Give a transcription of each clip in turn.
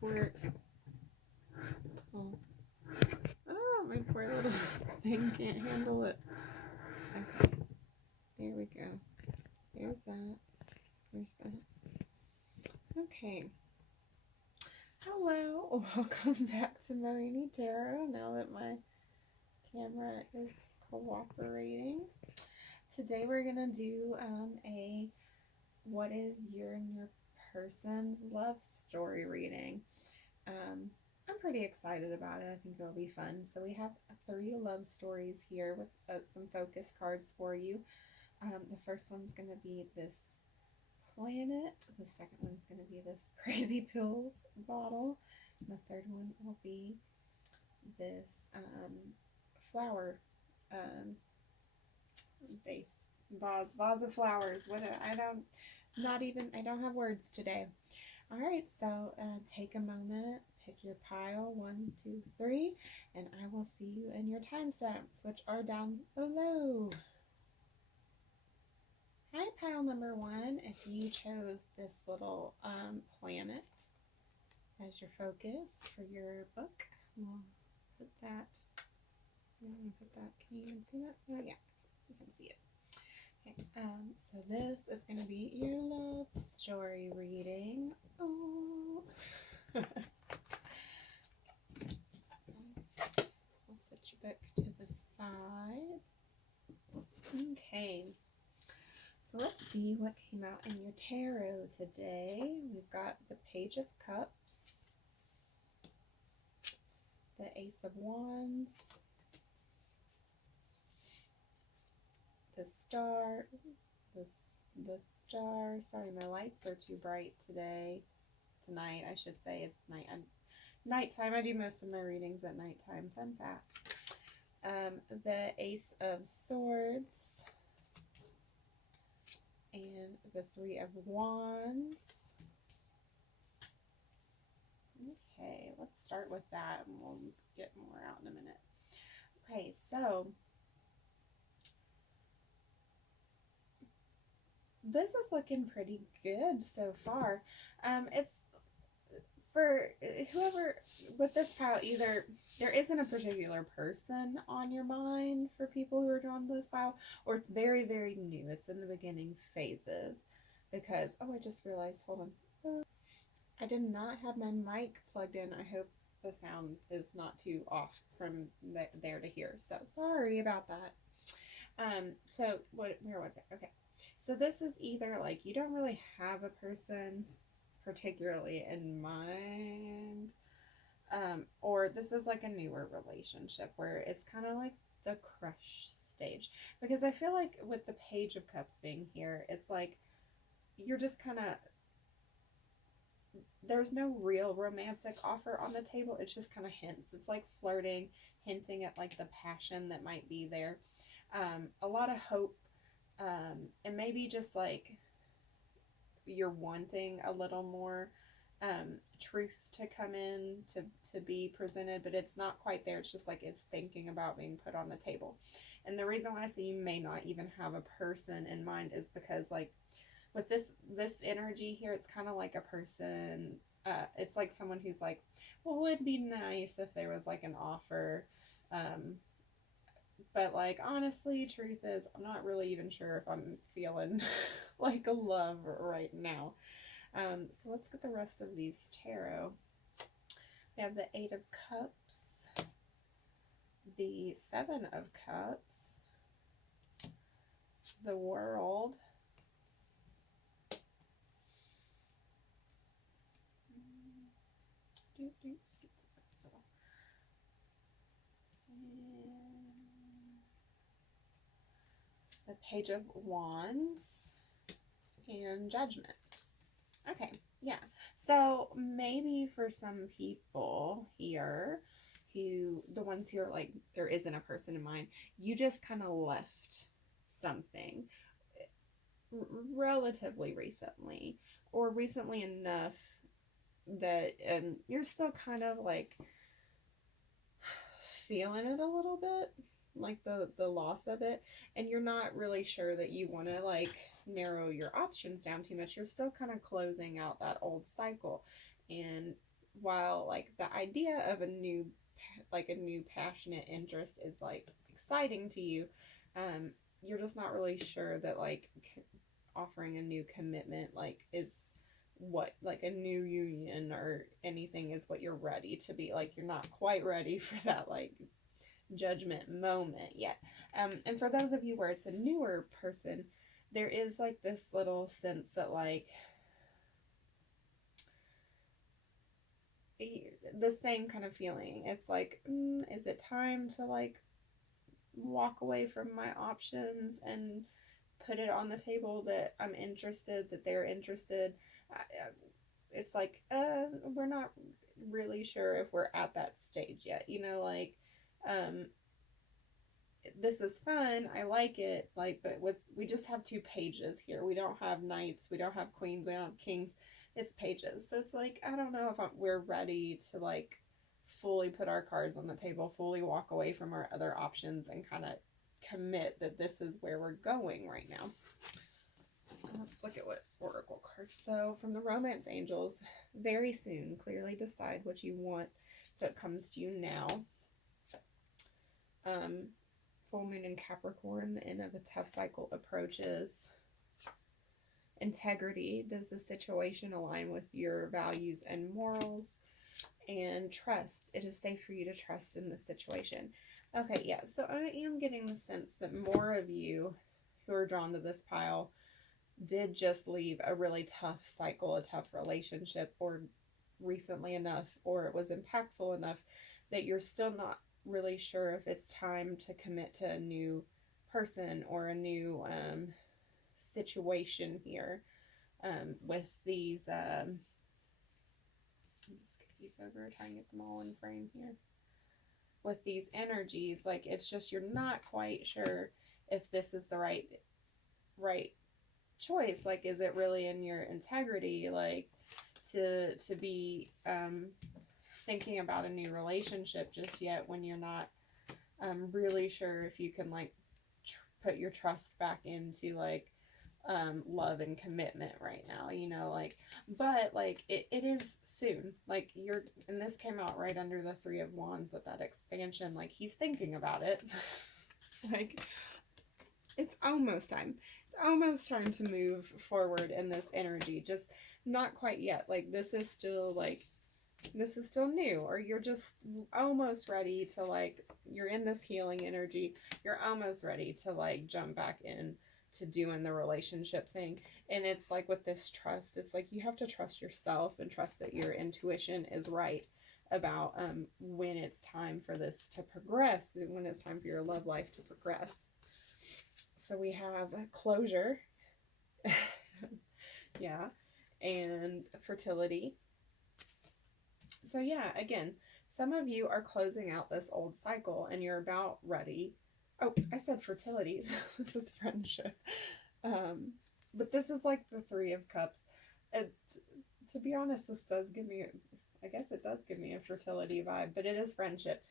poor, my poor little thing can't handle it. Okay, there we go. There's that. There's that. Okay. Hello, welcome back to Marini Tarot. Now that my camera is cooperating, today we're gonna do a what is your and your person's love story reading. I'm pretty excited about it. I think it'll be fun. So we have 3 love stories here with some focus cards for you. The first one's going to be this planet. The second one's going to be this crazy pills bottle. And the third one will be this flower vase of flowers. I don't have words today. All right, so take a moment, pick your pile 1, 2, 3, and I will see you in your timestamps, which are down below. Hi, pile number 1. If you chose this little planet as your focus for your book, we'll put that. Can you even see that? Oh, yeah, you can see it. Okay, so this is going to be your love story reading. Oh. I'll set your book to the side. Okay, so let's see what came out in your tarot today. We've got the Page of Cups, the Ace of Wands, the Star, the Star. Sorry, my lights are too bright tonight. I should say it's nighttime. I do most of my readings at nighttime. Fun fact. The Ace of Swords and the 3 of Wands. Okay, let's start with that and we'll get more out in a minute. Okay, so this is looking pretty good so far. It's for whoever with this pile, either there isn't a particular person on your mind for people who are drawn to this pile, or it's very, very new. It's in the beginning phases. Because, oh, I just realized, hold on. I did not have my mic plugged in. I hope the sound is not too off from there to here. So, sorry about that. So, where was it? Okay. So this is either like you don't really have a person particularly in mind, or this is like a newer relationship where it's kind of like the crush stage. Because I feel like with the Page of Cups being here, it's like you're just kind of, there's no real romantic offer on the table. It's just kind of hints. It's like flirting, hinting at like the passion that might be there. A lot of hope. And maybe just like you're wanting a little more truth to come in to be presented, but it's not quite there. It's just like it's thinking about being put on the table. And the reason why I say you may not even have a person in mind is because like with this energy here, it's kind of like a person. It's like someone who's like, well, it would be nice if there was like an offer. But like, honestly, truth is, I'm not really even sure if I'm feeling like a love right now. So let's get the rest of these tarot. We have the 8 of Cups, the 7 of Cups, the World, the Page of Wands, and Judgment. Okay, yeah. So maybe for some people here, the ones who are like, there isn't a person in mind, you just kind of left something relatively recently, or recently enough that you're still kind of like feeling it a little bit, like the loss of it, and you're not really sure that you want to like narrow your options down too much. You're still kind of closing out that old cycle, and while like the idea of a new passionate interest is like exciting to you, you're just not really sure that like offering a new commitment like is what like a new union or anything is what you're ready to be. Like you're not quite ready for that like judgment moment yet. And for those of you where it's a newer person, there is like this little sense that like the same kind of feeling. It's like, is it time to like walk away from my options and put it on the table that I'm interested, that they're interested? It's like, we're not really sure if we're at that stage yet. You know, like, this is fun. I like it. Like, but we just have 2 pages here. We don't have knights. We don't have queens. We don't have kings. It's pages. So it's like, I don't know if we're ready to like fully put our cards on the table, fully walk away from our other options and kind of commit that this is where we're going right now. Let's look at what oracle cards. So from the romance angels, very soon, clearly decide what you want. So it comes to you now. Full moon in Capricorn, the end of a tough cycle approaches. Integrity, does the situation align with your values and morals? And trust, it is safe for you to trust in this situation. Okay, yeah, so I am getting the sense that more of you who are drawn to this pile did just leave a really tough cycle, a tough relationship, or recently enough, or it was impactful enough that you're still not really sure if it's time to commit to a new person or a new situation here. With these let's get these over, try and get them all in frame here. With these energies, like it's just you're not quite sure if this is the right choice. Like, is it really in your integrity, like to be thinking about a new relationship just yet, when you're not really sure if you can like put your trust back into like love and commitment right now, you know, like, but like it is soon, like you're, and this came out right under the 3 of Wands with that expansion, like he's thinking about it. Like it's almost time to move forward in this energy, just not quite yet. Like this is still new, or you're just almost ready to like, you're in this healing energy, you're almost ready to like jump back in to doing the relationship thing. And it's like with this trust, it's like you have to trust yourself and trust that your intuition is right about when it's time for this to progress, when it's time for your love life to progress. So we have closure. Yeah, and fertility. So yeah, again, some of you are closing out this old cycle and you're about ready. Oh, I said fertility. This is friendship. But this is like the 3 of Cups. To be honest, this does give me, I guess it does give me a fertility vibe, but it is friendship.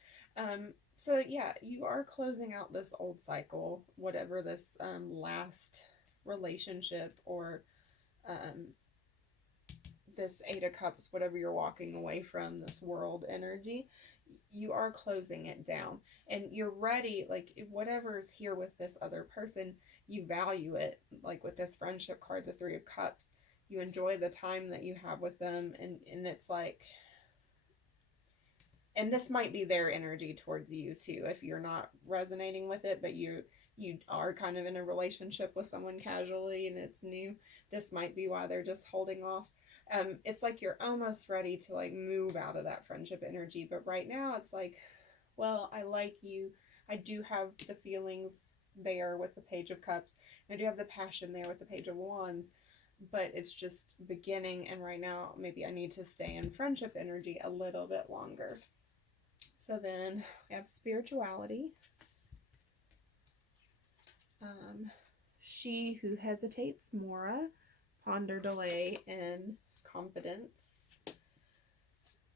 So yeah, you are closing out this old cycle, whatever this last relationship or this 8 of Cups, whatever you're walking away from, this world energy, you are closing it down and you're ready. Like whatever's here with this other person, you value it. Like with this friendship card, the 3 of Cups, you enjoy the time that you have with them, and it's like, and this might be their energy towards you too, if you're not resonating with it, but you are kind of in a relationship with someone casually and it's new. This might be why they're just holding off. It's like you're almost ready to like move out of that friendship energy, but right now it's like, well, I like you. I do have the feelings there with the Page of Cups. I do have the passion there with the Page of Wands, but it's just beginning, and right now maybe I need to stay in friendship energy a little bit longer. So then we have spirituality. She who hesitates, Mora, ponder, delay, and confidence.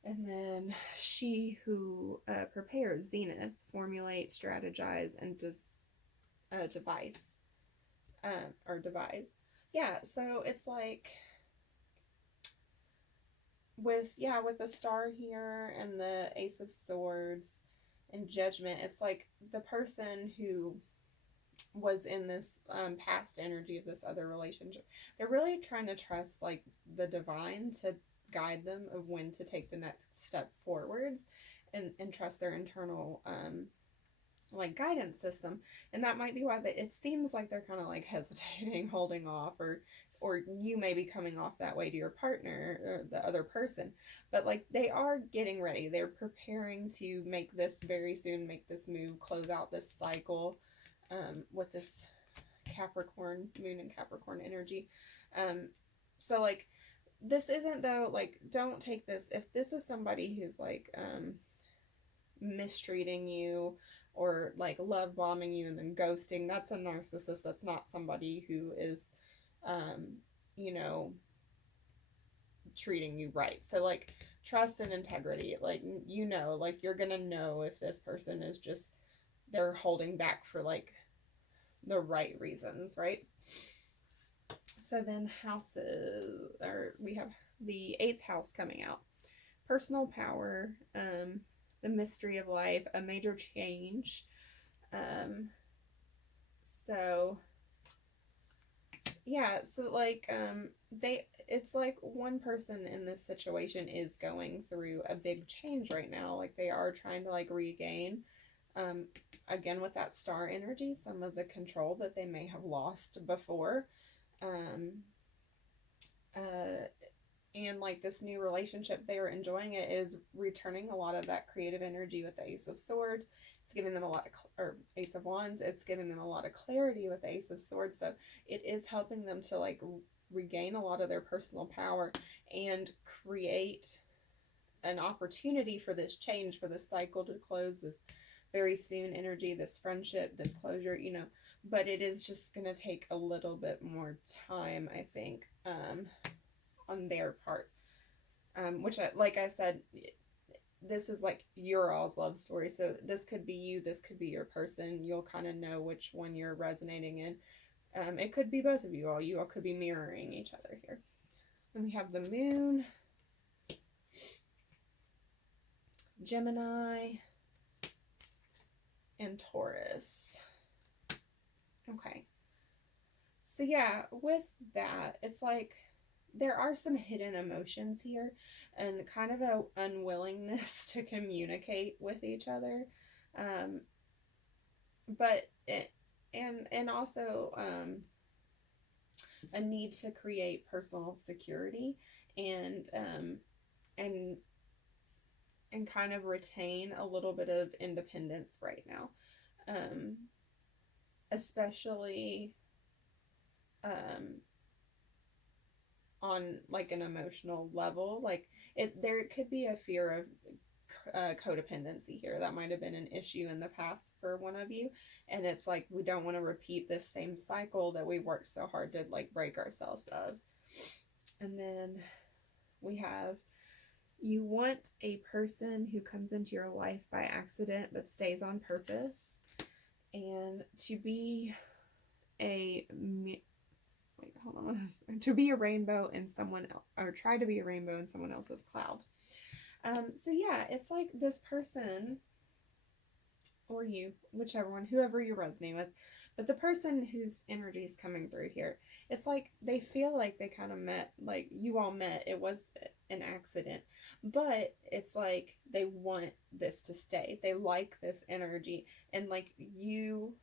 And then she who prepares, Zenith, formulate, strategize, and devise. Yeah, so it's like with the star here and the Ace of Swords and Judgment, it's like the person who was in this past energy of this other relationship, they're really trying to trust like the divine to guide them of when to take the next step forwards, and trust their internal like guidance system. And that might be why it seems like they're kind of like hesitating, holding off, or you may be coming off that way to your partner or the other person. But like they are getting ready, they're preparing to make this very soon, make this move, close out this cycle with this Capricorn moon and Capricorn energy. So like this isn't, though, like, don't take this, if this is somebody who's like mistreating you or like love bombing you and then ghosting, that's a narcissist. That's not somebody who is you know, treating you right. So like trust and integrity, like, you know, like you're gonna know if this person is just, they're holding back for like the right reasons, right? So then houses, or we have the 8th house coming out. Personal power, the mystery of life, a major change. So yeah, so like it's like one person in this situation is going through a big change right now. Like they are trying to like regain, again with that star energy, some of the control that they may have lost before. And like this new relationship, they are enjoying it, is returning a lot of that creative energy with the Ace of Swords. It's giving them a lot of, or Ace of Wands, it's giving them a lot of clarity with the Ace of Swords. So it is helping them to like regain a lot of their personal power and create an opportunity for this change, for this cycle to close, this very soon energy, this friendship, this closure, you know. But it is just going to take a little bit more time, I think, on their part. Which, like I said, this is like your all's love story. So this could be you, this could be your person. You'll kind of know which one you're resonating in. It could be both of you all. You all could be mirroring each other here. Then we have the moon, Gemini, and Taurus. Okay. So yeah, with that, it's like there are some hidden emotions here and kind of a unwillingness to communicate with each other. But it, and also a need to create personal security and and kind of retain a little bit of independence right now. Especially on like an emotional level, like there could be a fear of codependency here. That might have been an issue in the past for one of you, and it's like we don't want to repeat this same cycle that we worked so hard to like break ourselves of. And then we have, you want a person who comes into your life by accident but stays on purpose, and to be a to be a rainbow in someone else, or try to be a rainbow in someone else's cloud. So yeah, it's like this person, or you, whichever one, whoever you're resonating with, but the person whose energy is coming through here, it's like they feel like they kind of met, like you all met, it was an accident, but it's like they want this to stay. They like this energy, and like you,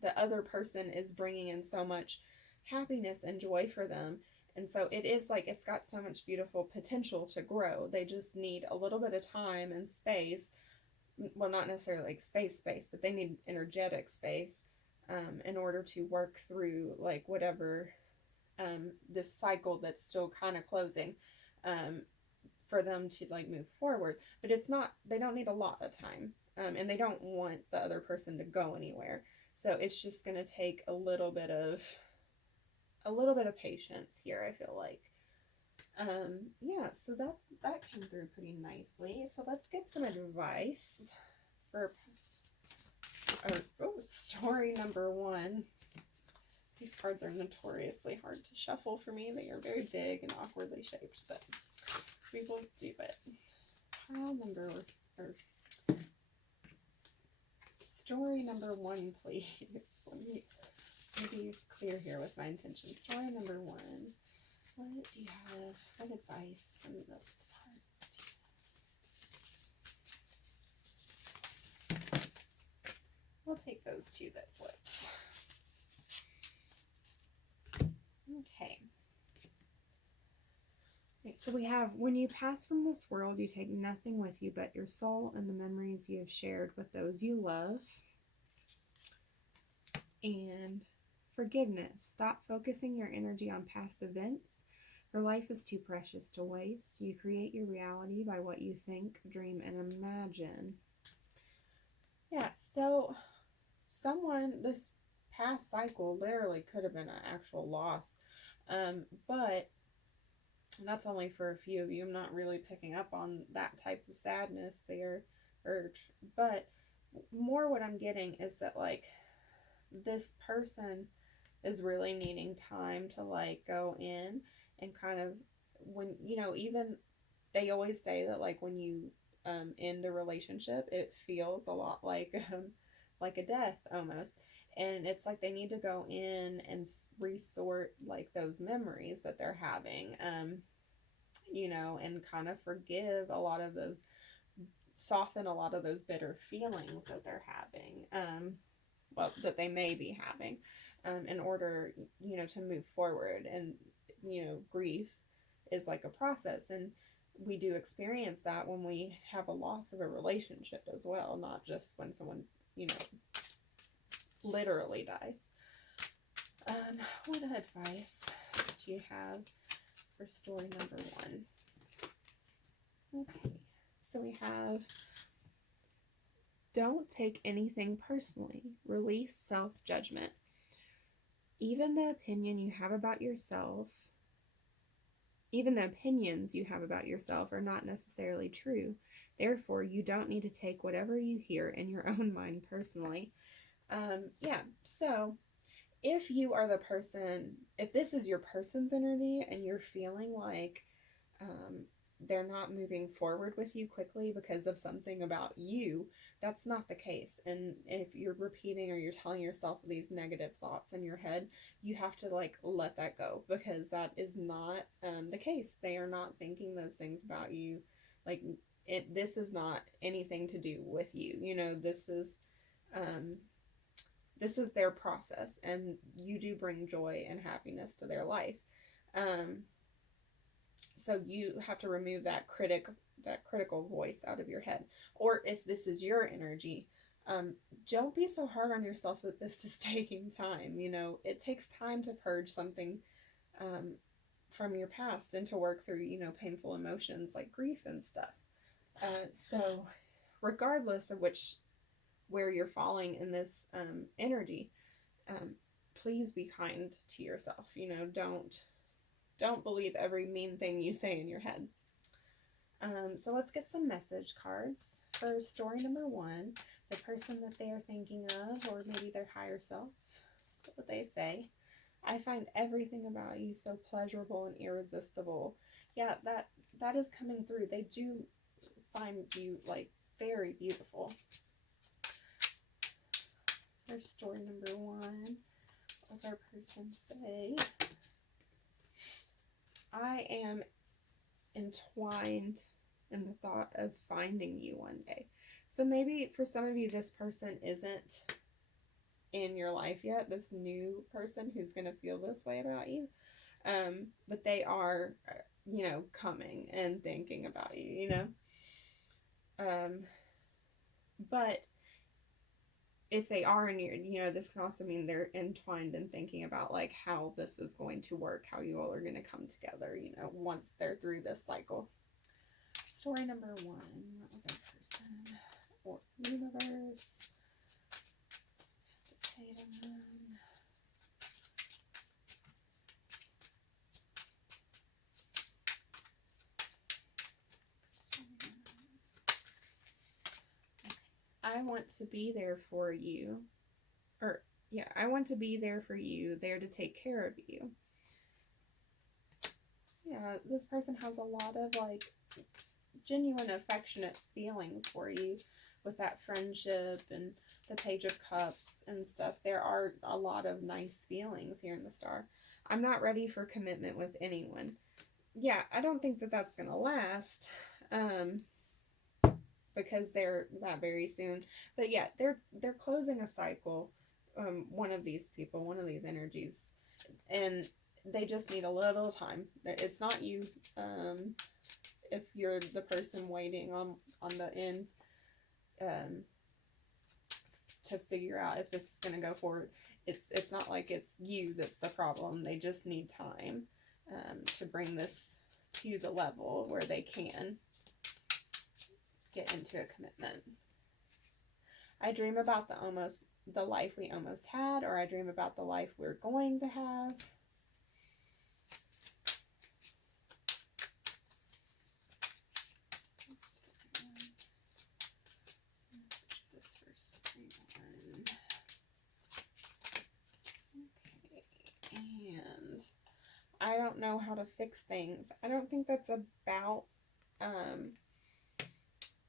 the other person, is bringing in so much happiness and joy for them. And so it is like it's got so much beautiful potential to grow. They just need a little bit of time and space. Well, not necessarily like space, but they need energetic space in order to work through like whatever this cycle that's still kind of closing, for them to like move forward. But it's not, they don't need a lot of time, and they don't want the other person to go anywhere. So it's just going to take a little bit of patience here, I feel like. Yeah, so that came through pretty nicely. So let's get some advice for story number 1. These cards are notoriously hard to shuffle for me. They are very big and awkwardly shaped, but We will do it. Pile number, or story number 1, please. Let me be clear here with my intention. Story number 1. What do you have? What advice from the cards? We'll take those 2 that flipped. Okay. So we have, when you pass from this world, you take nothing with you but your soul and the memories you have shared with those you love. And forgiveness. Stop focusing your energy on past events. Your life is too precious to waste. You create your reality by what you think, dream, and imagine. Yeah, so this past cycle literally could have been an actual loss. But that's only for a few of you. I'm not really picking up on that type of sadness there, but more what I'm getting is that, like, this person is really needing time to, like, go in and kind of, when, even they always say that, like, when you end a relationship, it feels a lot like a death almost. And it's like they need to go in and resort, like, those memories that they're having, and kind of forgive a lot of those, soften a lot of those bitter feelings that they're having, that they may be having, in order, to move forward. And, grief is like a process, and we do experience that when we have a loss of a relationship as well, not just when someone, literally dies. What advice do you have for story number 1? Okay, so we have, don't take anything personally. Release self-judgment. Even the opinions you have about yourself are not necessarily true. Therefore, you don't need to take whatever you hear in your own mind personally. So if you are the person, if this is your person's energy and you're feeling like they're not moving forward with you quickly because of something about you, that's not the case. And if you're repeating or you're telling yourself these negative thoughts in your head, you have to, like, let that go, because that is not the case. They are not thinking those things about you. Like, this is not anything to do with you. This is their process, and you do bring joy and happiness to their life. So you have to remove that critical voice out of your head. Or if this is your energy, don't be so hard on yourself that this is taking time. It takes time to purge something from your past and to work through, painful emotions like grief and stuff. So regardless of where you're falling in this energy, please be kind to yourself. Don't believe every mean thing you say in your head. So let's get some message cards for story number 1. The person that they are thinking of, or maybe their higher self. What would they say? I find everything about you so pleasurable and irresistible. Yeah, that is coming through. They do find you, like, very beautiful. For story number 1, what does our person say? I am entwined in the thought of finding you one day. So maybe for some of you, this person isn't in your life yet, this new person who's going to feel this way about you. But they are, coming and thinking about you, But if they are in your, this can also mean they're entwined in thinking about, like, how this is going to work, how you all are going to come together, once they're through this cycle. Story number 1, what other person or universe have to say to them? I want to be there for you. I want to be there for you, there to take care of you. Yeah, this person has a lot of, like, genuine affectionate feelings for you with that friendship and the Page of Cups and stuff. There are a lot of nice feelings here in the Star. I'm not ready for commitment with anyone. Yeah, I don't think that that's going to last, because they're that very soon. But yeah, they're closing a cycle. One of these people, one of these energies, and they just need a little time. It's not you. If you're the person waiting on the end, to figure out if this is going to go forward, it's not like it's you that's the problem. They just need time, to bring this to the level where they can get into a commitment. I dream about the life we almost had, or I dream about the life we're going to have. And I don't know how to fix things. I don't think that's about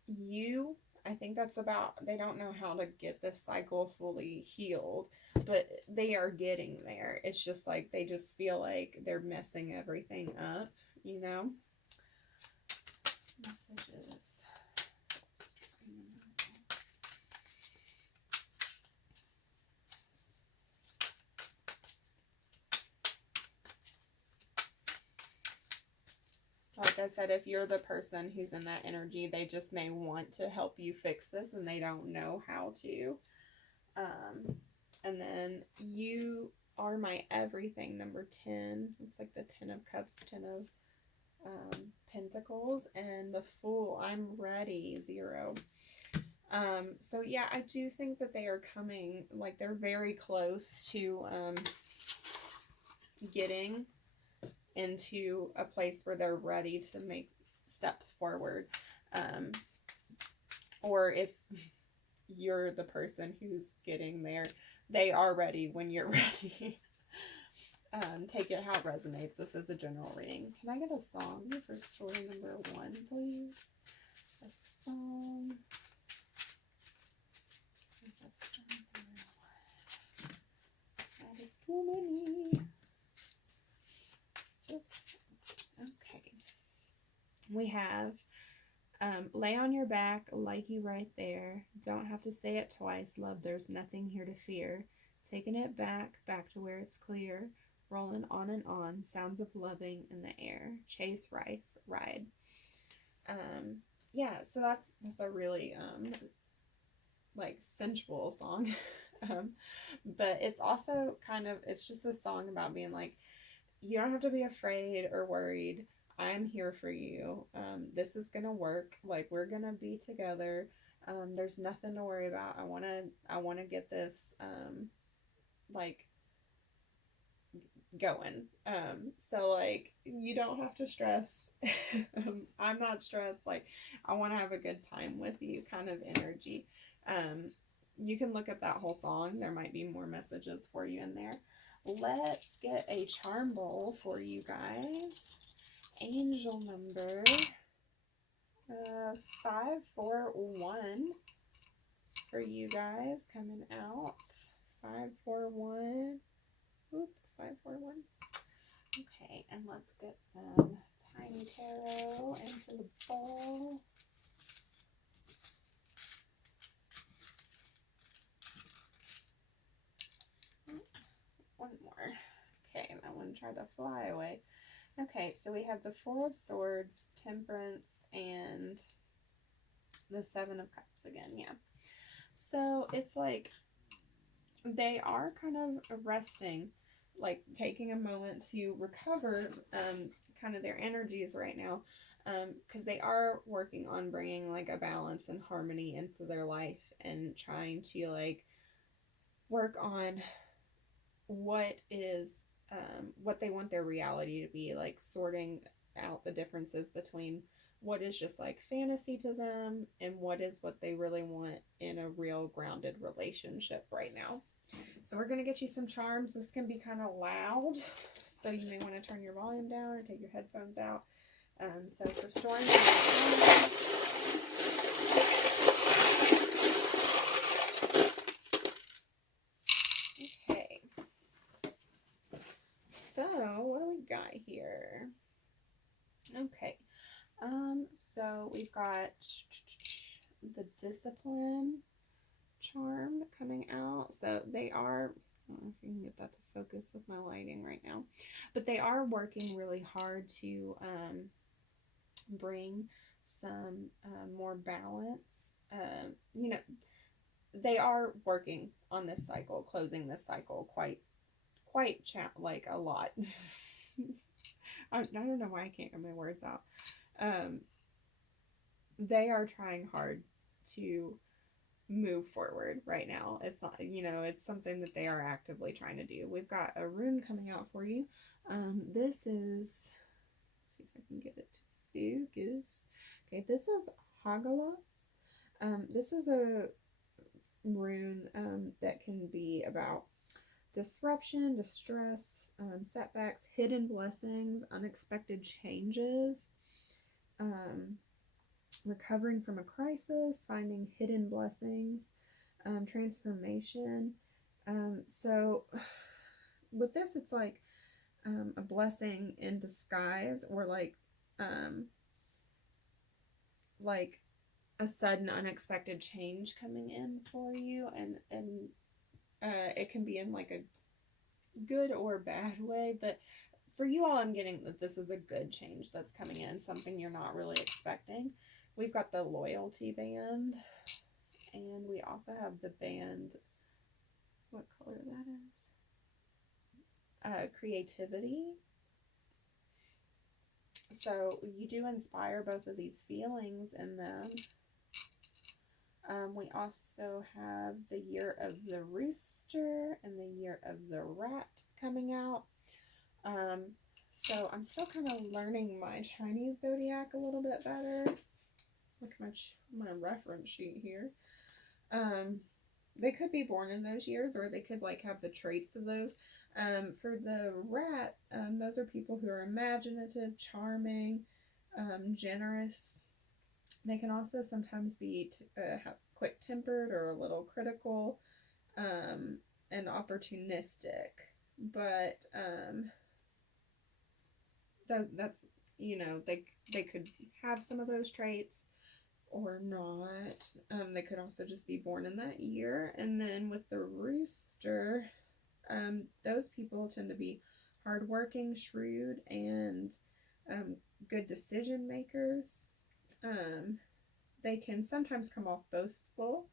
you. I think that's about they don't know how to get this cycle fully healed, but they are getting there. It's just like they just feel like they're messing everything up, you know? Messages. Like I said, if you're the person who's in that energy, they just may want to help you fix this and they don't know how to. And then you are my everything, number 10. It's like the 10 of Cups, 10 of Pentacles, and the Fool. I'm ready, 0. So yeah, I do think that they are coming, like they're very close to getting into a place where they're ready to make steps forward. Or if you're the person who's getting there, they are ready when you're ready. Take it how it resonates. This is a general reading. Can I get a song for story number 1, please? A song. That is too many. Okay. We have lay on your back, like you right there. Don't have to say it twice, love, there's nothing here to fear. Taking it back to where it's clear. Rolling on and on, sounds of loving in the air. Chase rice, ride. Yeah, so that's a really like sensual song. But it's also it's just a song about being like, you don't have to be afraid or worried. I'm here for you. This is gonna work. Like, we're gonna be together. There's nothing to worry about. I wanna get this like going. So like, you don't have to stress. I'm not stressed. Like, I want to have a good time with you kind of energy. You can look up that whole song. There might be more messages for you in there. Let's get a charm bowl for you guys. Angel number 541 for you guys coming out. 541. Oop, 541. Okay, and let's get some tiny tarot into the bowl. One more. Okay, and that one tried to fly away. Okay, so we have the 4 of Swords, Temperance, and the 7 of Cups again, yeah. So it's like they are kind of resting, like taking a moment to recover kind of their energies right now, because they are working on bringing like a balance and harmony into their life and trying to like work on what they want their reality to be, like sorting out the differences between what is just like fantasy to them and what is what they really want in a real grounded relationship right now. So we're going to get you some charms. This can be kind of loud, so you may want to turn your volume down or take your headphones out. So for storing okay. So what do we got here? Okay. So we've got the discipline charm coming out. So they are, I don't know if you can get that to focus with my lighting right now, but they are working really hard to bring some more balance. You know, they are working on this cycle, closing this cycle quite like a lot. I don't know why I can't get my words out. They are trying hard to move forward right now. It's not, it's something that they are actively trying to do. We've got a rune coming out for you. This is, let's see if I can get it to focus. Okay, this is Hagalos. This is a rune that can be about disruption, distress, setbacks, hidden blessings, unexpected changes, recovering from a crisis, finding hidden blessings, transformation. So with this, it's like a blessing in disguise, or like a sudden unexpected change coming in for you, and it can be in like a good or bad way, but for you all, I'm getting that this is a good change that's coming in, something you're not really expecting. We've got the loyalty band, and we also have the band, what color that is? Creativity. So you do inspire both of these feelings in them. We also have the year of the rooster and the year of the rat coming out. So I'm still kind of learning my Chinese zodiac a little bit better. Look at my reference sheet here. They could be born in those years, or they could like have the traits of those. For the rat, those are people who are imaginative, charming, generous. They can also sometimes be quick-tempered or a little critical, and opportunistic. But that's, they could have some of those traits or not. They could also just be born in that year. And then with the rooster, those people tend to be hardworking, shrewd, and good decision makers. They can sometimes come off boastful.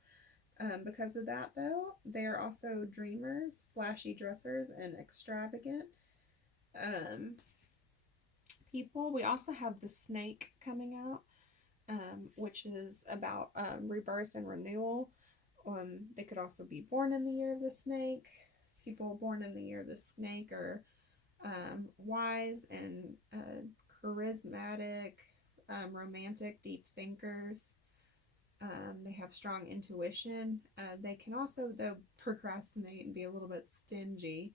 Because of that, though, they are also dreamers, flashy dressers, and extravagant people. We also have the snake coming out, which is about rebirth and renewal. They could also be born in the year of the snake. People born in the year of the snake are wise and charismatic, romantic, deep thinkers. They have strong intuition. They can also, though, procrastinate and be a little bit stingy.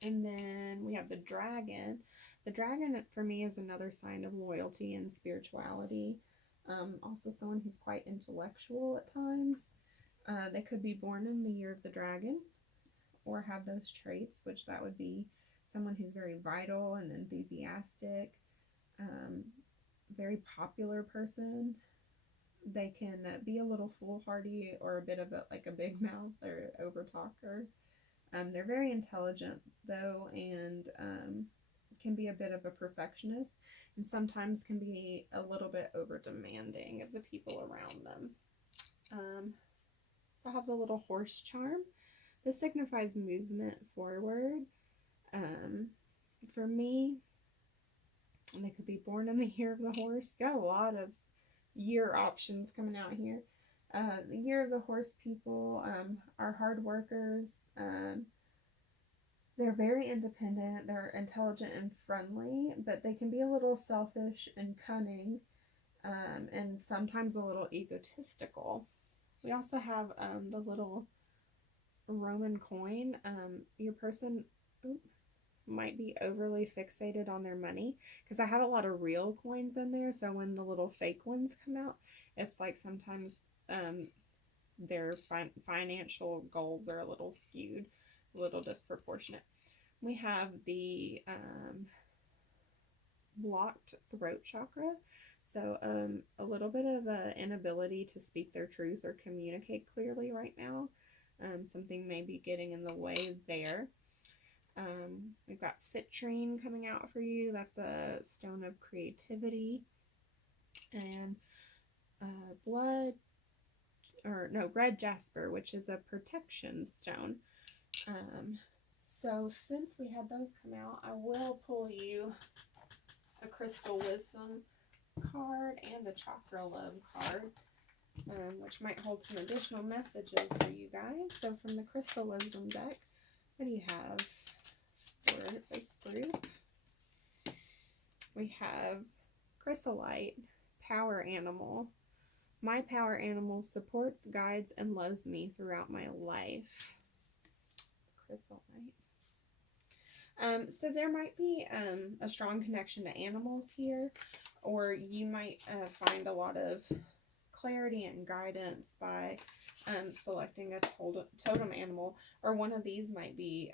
And then we have the dragon. The dragon, for me, is another sign of loyalty and spirituality. Also someone who's quite intellectual at times. They could be born in the year of the dragon, or have those traits, which that would be someone who's very vital and enthusiastic, very popular person. They can be a little foolhardy, or a bit of a big mouth or over talker. They're very intelligent, though, and can be a bit of a perfectionist, and sometimes can be a little bit over demanding of the people around them. I'll have the little horse charm. This signifies movement forward. For me, they could be born in the year of the horse. Got a lot of year options coming out here. The year of the horse people are hard workers. They're very independent. They're intelligent and friendly, but they can be a little selfish and cunning, and sometimes a little egotistical. We also have the little Roman coin. Your person, might be overly fixated on their money, because I have a lot of real coins in there, so when the little fake ones come out, it's like sometimes their financial goals are a little skewed, a little disproportionate. We have the blocked throat chakra, so a little bit of an inability to speak their truth or communicate clearly right now. Something may be getting in the way there. We've got citrine coming out for you. That's a stone of creativity. And red jasper, which is a protection stone. So since we had those come out, I will pull you a crystal wisdom card and a chakra love card, which might hold some additional messages for you guys. So from the crystal wisdom deck, what do you have for this group? We have chrysolite, power animal. My power animal supports, guides, and loves me throughout my life. Chrysolite. So there might be a strong connection to animals here, or you might find a lot of clarity and guidance by selecting a totem animal, or one of these might be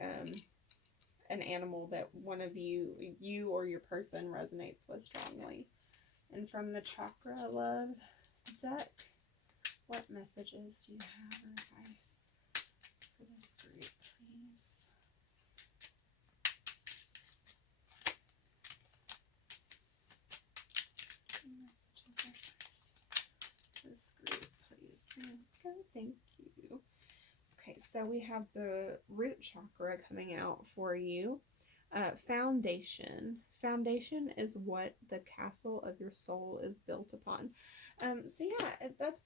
an animal that one of you or your person resonates with strongly. And from the chakra love deck, what messages do you have or advice for this group, please? This group, please. Okay, thank you. Okay, so we have the root chakra coming out for you. Foundation. Foundation is what the castle of your soul is built upon. So yeah, that's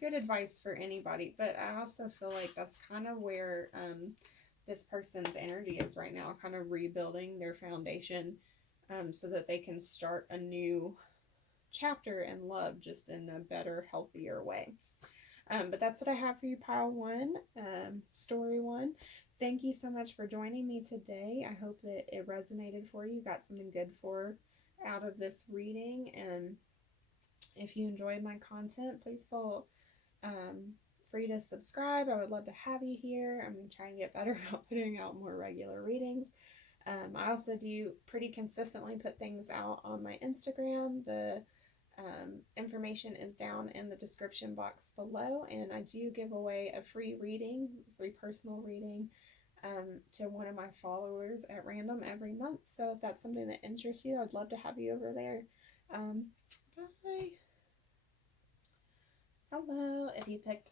good advice for anybody, but I also feel like that's kind of where this person's energy is right now, kind of rebuilding their foundation so that they can start a new chapter in love, just in a better, healthier way. But that's what I have for you, pile one, story one. Thank you so much for joining me today. I hope that it resonated for you, got something good out of this reading. And if you enjoyed my content, please feel free to subscribe. I would love to have you here. I'm going to try and get better about putting out more regular readings. I also do pretty consistently put things out on my Instagram. The information is down in the description box below, and I do give away a free personal reading to one of my followers at random every month. So if that's something that interests you, I'd love to have you over there. Bye. Hello. If you picked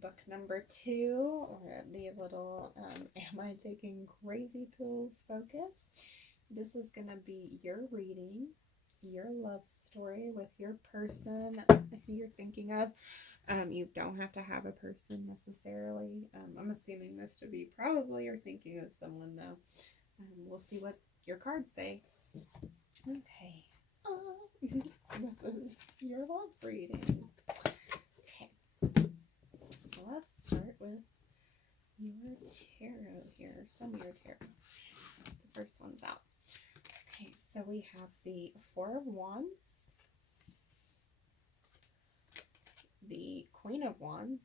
book number 2, or the little Am I Taking Crazy Pills focus, this is going to be your reading, your love story with your person who you're thinking of. You don't have to have a person necessarily. I'm assuming this to be probably you're thinking of someone, though. We'll see what your cards say. Okay. This was your love reading. Okay. Let's start with your tarot here. Some of your tarot. The first one's out. Okay, so we have the Four of Wands, the Queen of Wands,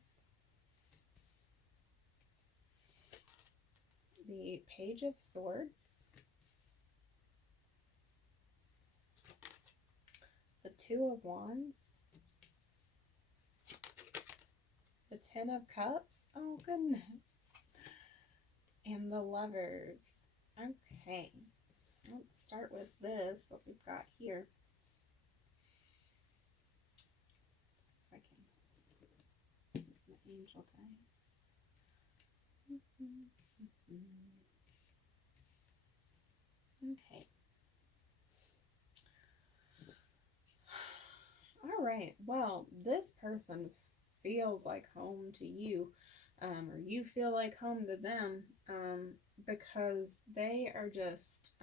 the Page of Swords, the Two of Wands, the Ten of Cups, oh goodness, and the Lovers. Okay. Let's start with this, what we've got here. If I can use my angel dice. Okay. All right. Well, this person feels like home to you, or you feel like home to them, because they are just,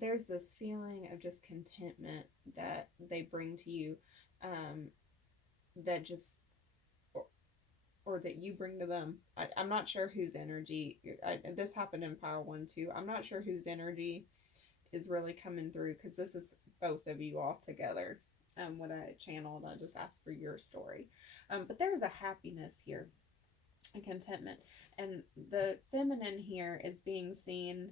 there's this feeling of just contentment that they bring to you, that just or that you bring to them. I'm not sure whose energy, this happened in Power 1 too. I'm not sure whose energy is really coming through, because this is both of you all together. When I channeled, I just asked for your story. But there's a happiness here, a contentment. And the feminine here is being seen,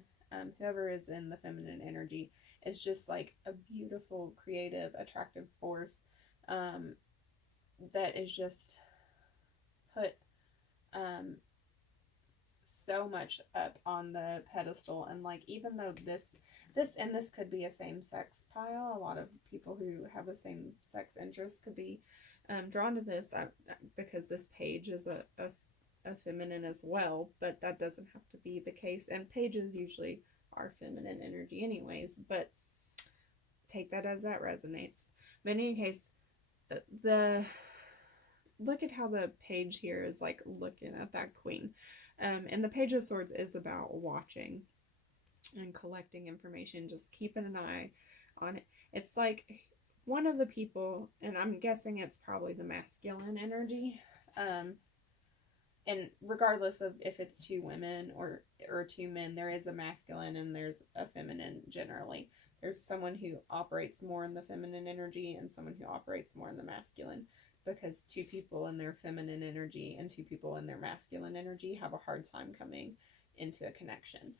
whoever is in the feminine energy is just like a beautiful, creative, attractive force that is just put so much up on the pedestal. And like, even though this could be a same-sex pile, a lot of people who have the same-sex interest could be drawn to this, because this page is a feminine as well, but that doesn't have to be the case, and pages usually are feminine energy anyways, but take that as that resonates. But in any case, look at how the page here is like looking at that queen, and the Page of Swords is about watching and collecting information, just keeping an eye on it. It's like one of the people, and I'm guessing it's probably the masculine energy, and regardless of if it's two women or two men, there is a masculine and there's a feminine generally. There's someone who operates more in the feminine energy and someone who operates more in the masculine, because two people in their feminine energy and two people in their masculine energy have a hard time coming into a connection.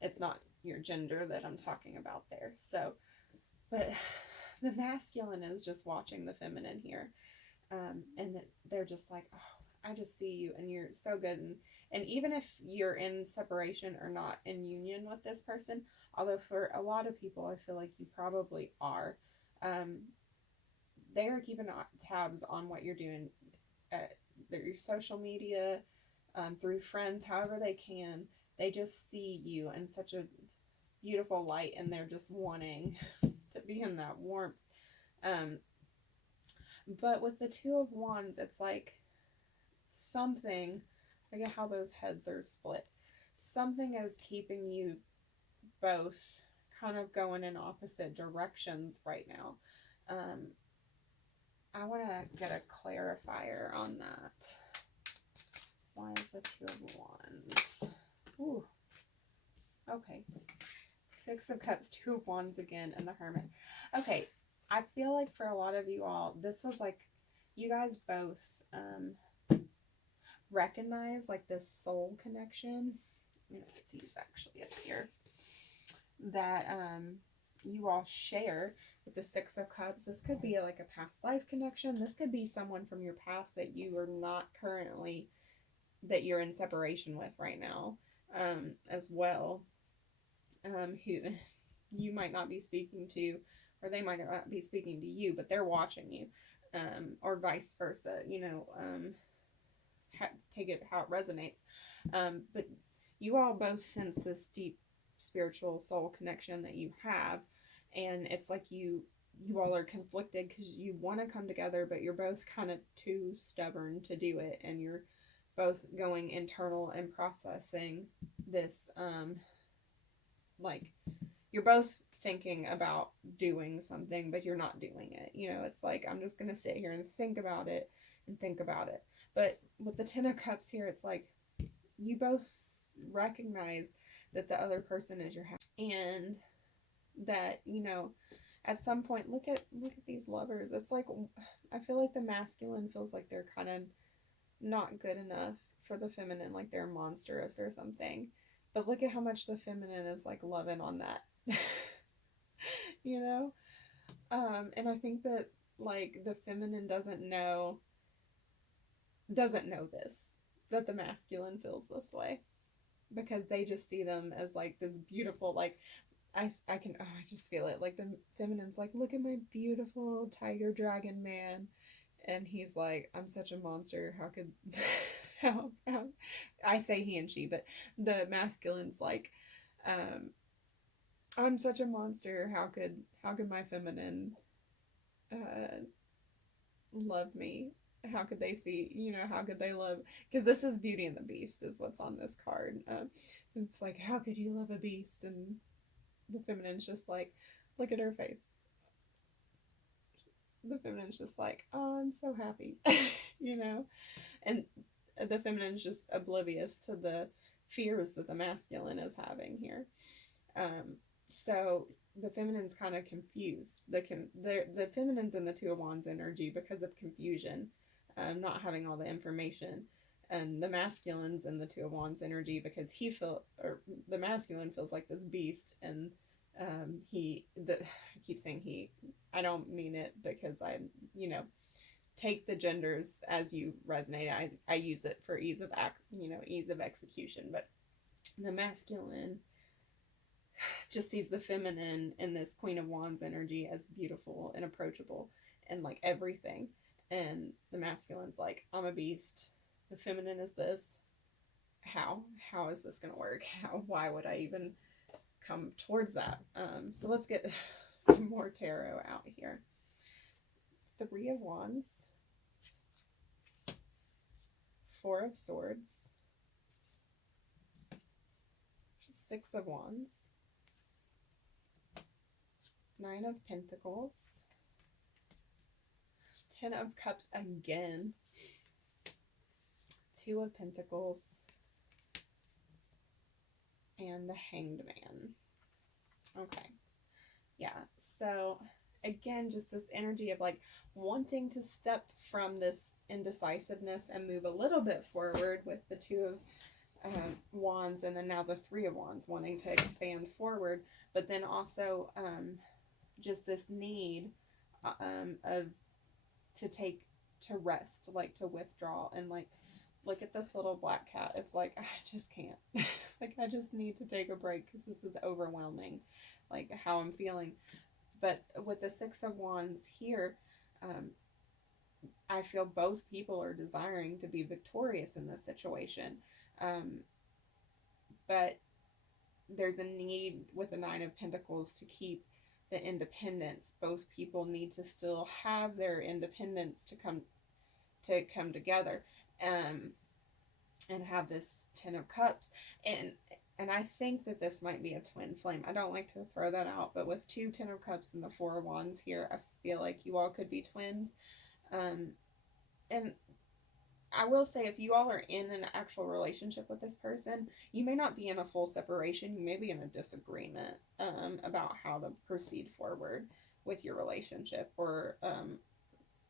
It's not your gender that I'm talking about there. So, but the masculine is just watching the feminine here. And they're just like, oh, I just see you and you're so good. And even if you're in separation or not in union with this person, although for a lot of people, I feel like you probably are, they are keeping tabs on what you're doing, through your social media, through friends, however they can. They just see you in such a beautiful light, and they're just wanting to be in that warmth. But with the Two of Wands, it's like something, I get how those heads are split. Something is keeping you both kind of going in opposite directions right now. I want to get a clarifier on that. Why is the Two of Wands? Ooh. Okay. Six of Cups, Two of Wands again, and the Hermit. Okay. I feel like for a lot of you all, this was like, you guys both recognize like this soul connection. I'm going to get these actually up here. That you all share with the Six of Cups. This could be like a past life connection. This could be someone from your past that you are not currently, that you're in separation with right now, as well, who you might not be speaking to, or they might not be speaking to you, but they're watching you, or vice versa, you know, take it how it resonates. But you all both sense this deep spiritual soul connection that you have, and it's like you all are conflicted because you want to come together, but you're both kind of too stubborn to do it, and you're both going internal and processing this, like you're both thinking about doing something, but you're not doing it. You know, it's like, I'm just going to sit here and think about it and think about it. But with the Ten of Cups here, it's like you both recognize that the other person is your house, and that, you know, at some point, look at these lovers. It's like, I feel like the masculine feels like they're kind of not good enough for the feminine, like they're monstrous or something. But look at how much the feminine is like loving on that. You know? And I think that like the feminine doesn't know this, that the masculine feels this way, because they just see them as like this beautiful, like I just feel it, like the feminine's like, look at my beautiful tiger dragon man, and he's like, I'm such a monster, how could how I say he and she, but the masculine's like, I'm such a monster, how could my feminine love me? How could they see, you know, how could they love, because this is Beauty and the Beast is what's on this card. It's like, how could you love a beast? And the feminine's just like, look at her face. The feminine's just like, oh, I'm so happy. you know? And the feminine's just oblivious to the fears that the masculine is having here. So the feminine's kind of confused. The feminine's in the Two of Wands energy because of confusion, not having all the information. And the masculine's in the Two of Wands energy because the masculine feels like this beast, and I keep saying he, I don't mean it because take the genders as you resonate. I use it for ease of execution, but the masculine just sees the feminine in this Queen of Wands energy as beautiful and approachable and like everything. And the masculine's like, I'm a beast. The feminine is this. How is this going to work? Why would I even come towards that? So let's get some more tarot out here. Three of Wands. Four of Swords. Six of Wands. Nine of Pentacles. Ten of Cups again. Two of Pentacles. And the Hanged Man. Okay. Yeah. So again, just this energy of like wanting to step from this indecisiveness and move a little bit forward with the Two of Wands, and then now the Three of Wands, wanting to expand forward, but then also just this need of to rest, like to withdraw, and like look at this little black cat. It's like, I just can't. Like, I just need to take a break because this is overwhelming, like how I'm feeling. But with the Six of Wands here, I feel both people are desiring to be victorious in this situation. But there's a need with the Nine of Pentacles to keep the independence. Both people need to still have their independence to come together, and have this Ten of Cups. And I think that this might be a twin flame. I don't like to throw that out, but with two Ten of Cups and the Four of Wands here, I feel like you all could be twins. And I will say, if you all are in an actual relationship with this person, you may not be in a full separation. You may be in a disagreement about how to proceed forward with your relationship, or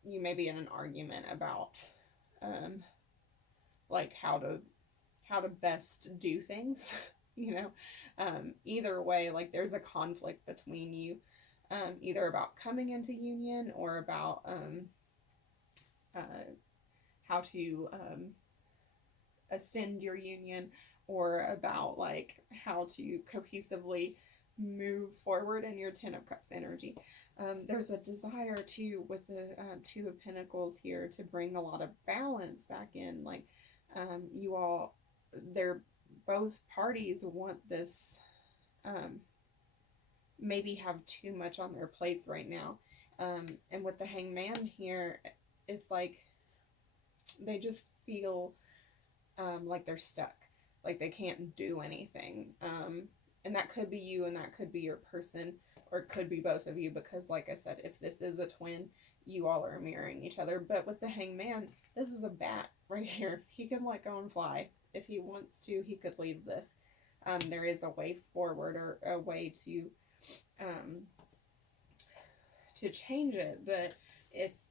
you may be in an argument about like how to best do things. Either way, like there's a conflict between you, either about coming into union, or about how to ascend your union, or about like how to cohesively move forward in your Ten of Cups energy. There's a desire too with the Two of Pentacles here to bring a lot of balance back in. Like both parties want this, maybe have too much on their plates right now. And with the Hanged Man here, it's like they just feel like they're stuck, like they can't do anything. And that could be you, and that could be your person, or it could be both of you, because like I said, if this is a twin, you all are mirroring each other. But with the Hanged Man, this is a bat right here. He can let go and fly. If he wants to, he could leave this. There is a way forward, or a way to change it, but it's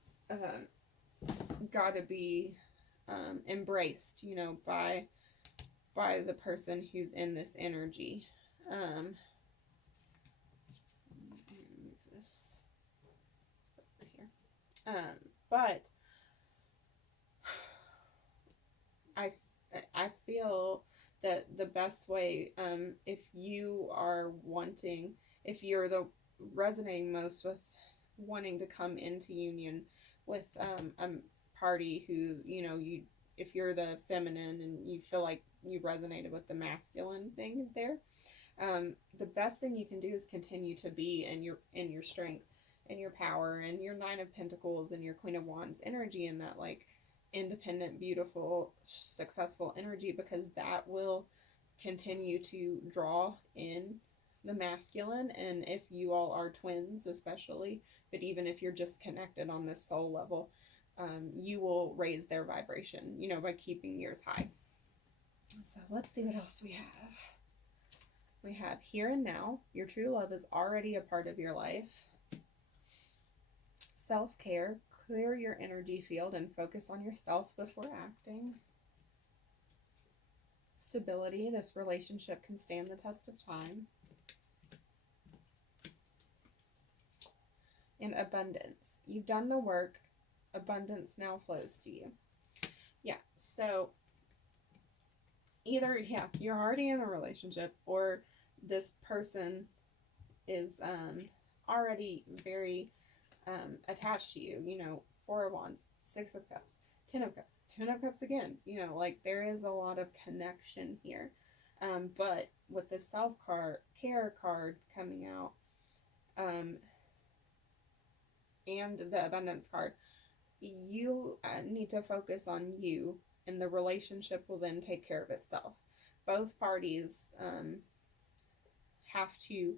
got to be embraced, by the person who's in this energy. Move this over here. But I feel that the best way, if you're resonating most with wanting to come into union with a party who, if you're the feminine and you feel like you resonated with the masculine thing there, the best thing you can do is continue to be in your strength and your power and your Nine of Pentacles and your Queen of Wands energy, and that like independent, beautiful, successful energy, because that will continue to draw in the masculine. And if you all are twins especially, but even if you're just connected on this soul level, you will raise their vibration, by keeping yours high. So let's see what else we have. We have here and now. Your true love is already a part of your life. Self-care. Clear your energy field and focus on yourself before acting. Stability. This relationship can stand the test of time. And abundance. You've done the work. Abundance now flows to you. Yeah, so either, you're already in a relationship, or this person is already very attached to you. Four of Wands, Six of Cups, Ten of Cups, Ten of Cups again. Like there is a lot of connection here. But with the self-care card coming out, and the abundance card, you need to focus on you, and the relationship will then take care of itself. Both parties have to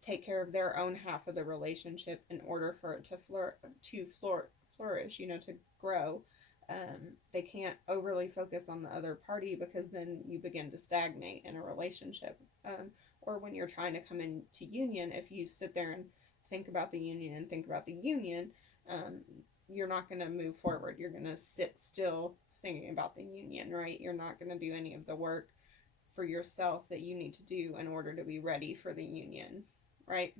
take care of their own half of the relationship in order for it to flourish, to grow. They can't overly focus on the other party, because then you begin to stagnate in a relationship. Or when you're trying to come into union, if you sit there and think about the union, you're not going to move forward. You're going to sit still thinking about the union, right? You're not going to do any of the work for yourself that you need to do in order to be ready for the union, right?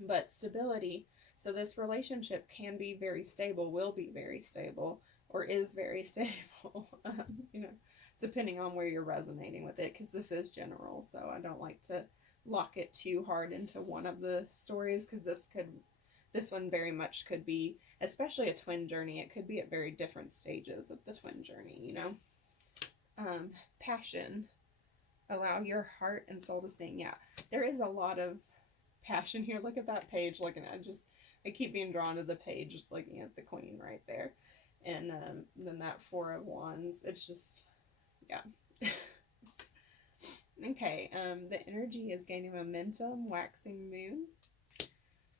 But stability. So this relationship can be very stable, will be very stable, or is very stable, depending on where you're resonating with it, because this is general, so I don't like to lock it too hard into one of the stories, because this one very much could be, especially a twin journey, it could be at very different stages of the twin journey, Passion. Allow your heart and soul to sing. Yeah, there is a lot of passion here. Look at that page. I keep being drawn to the page, looking at the Queen right there. And then that Four of Wands. It's just, yeah. Okay, the energy is gaining momentum, waxing moon.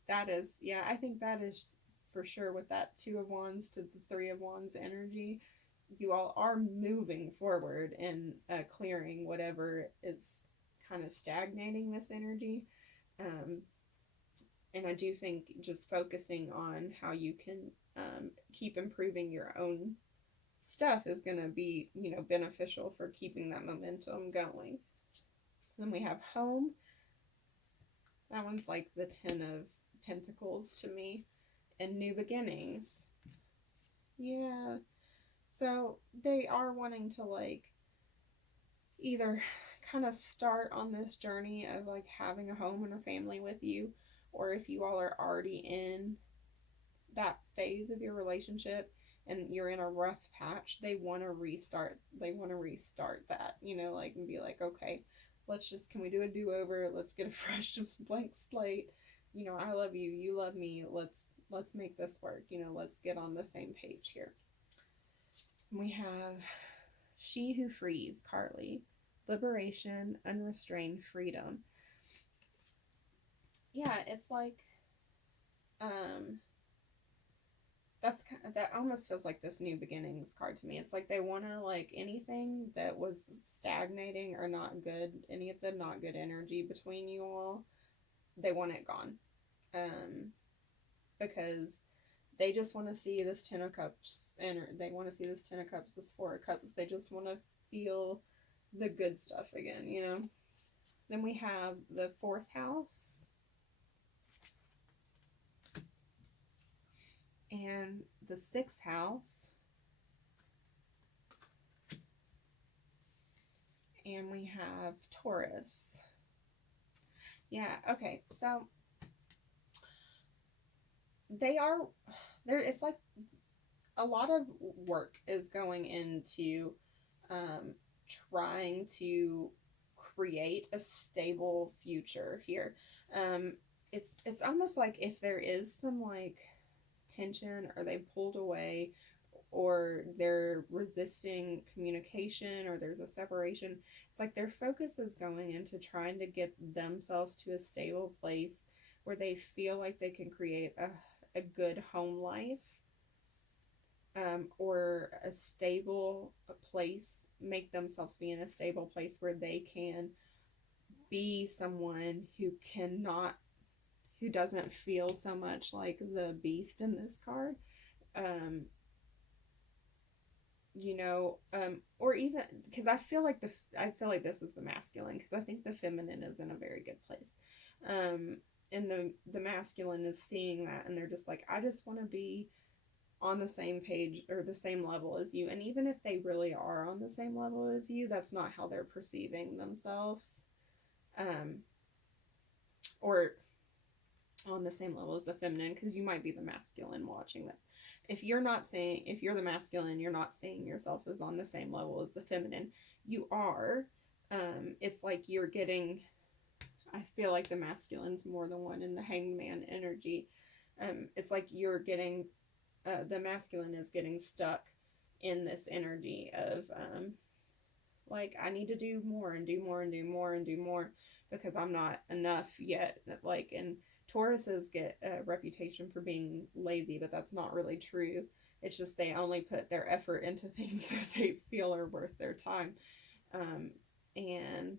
That is, I think that is for sure with that Two of Wands to the Three of Wands energy. You all are moving forward and clearing whatever is kind of stagnating this energy. And I do think just focusing on how you can keep improving your own stuff is going to be, beneficial for keeping that momentum going. So then we have home. That one's like the Ten of Pentacles to me. And new beginnings. Yeah. So they are wanting to either kind of start on this journey of having a home and a family with you, or if you all are already in that phase of your relationship and you're in a rough patch, they want to restart that, and be like, okay, can we do a do-over? Let's get a fresh blank slate. I love you, you love me. Let's make this work. Let's get on the same page here. We have She Who Frees, Carly. Liberation, unrestrained freedom. Yeah, it's that almost feels like this new beginnings card to me. It's like they want to anything that was stagnating or not good, any of the not good energy between you all, they want it gone. Because they just want to see this Ten of Cups, and they want to see this Ten of Cups, this Four of Cups. They just want to feel the good stuff again, Then we have the Fourth House. And the Sixth House. And we have Taurus. Yeah, okay, so it's like a lot of work is going into trying to create a stable future here. It's almost like if there is some tension, or they pulled away, or they're resisting communication, or there's a separation, it's like their focus is going into trying to get themselves to a stable place where they feel like they can create a good home life. or a stable place, make themselves be in a stable place where they can be someone who doesn't feel so much like the beast in this card. Um, or even because I feel like this is the masculine, because I think the feminine is in a very good place. And the masculine is seeing that, and they're just like, I just want to be on the same page or the same level as you. And even if they really are on the same level as you, that's not how they're perceiving themselves. Or on the same level as the feminine, because you might be the masculine watching this. If you're the masculine, you're not seeing yourself as on the same level as the feminine. You are. It's like you're getting, I feel like the masculine's more the one in the hangman energy. It's like you're getting, the masculine is getting stuck in this energy of, like, I need to do more and do more and do more and do more because I'm not enough yet. Like, and Tauruses get a reputation for being lazy, but that's not really true. It's just they only put their effort into things that they feel are worth their time. And,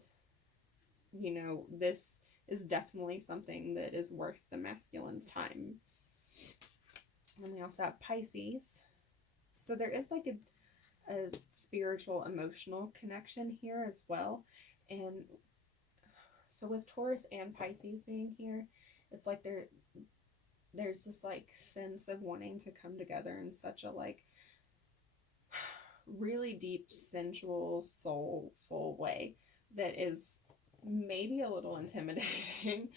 this is definitely something that is worth the masculine's time. And we also have Pisces. So there is like a spiritual, emotional connection here as well. And so with Taurus and Pisces being here, it's like there's this like sense of wanting to come together in such a like really deep, sensual, soulful way that is maybe a little intimidating.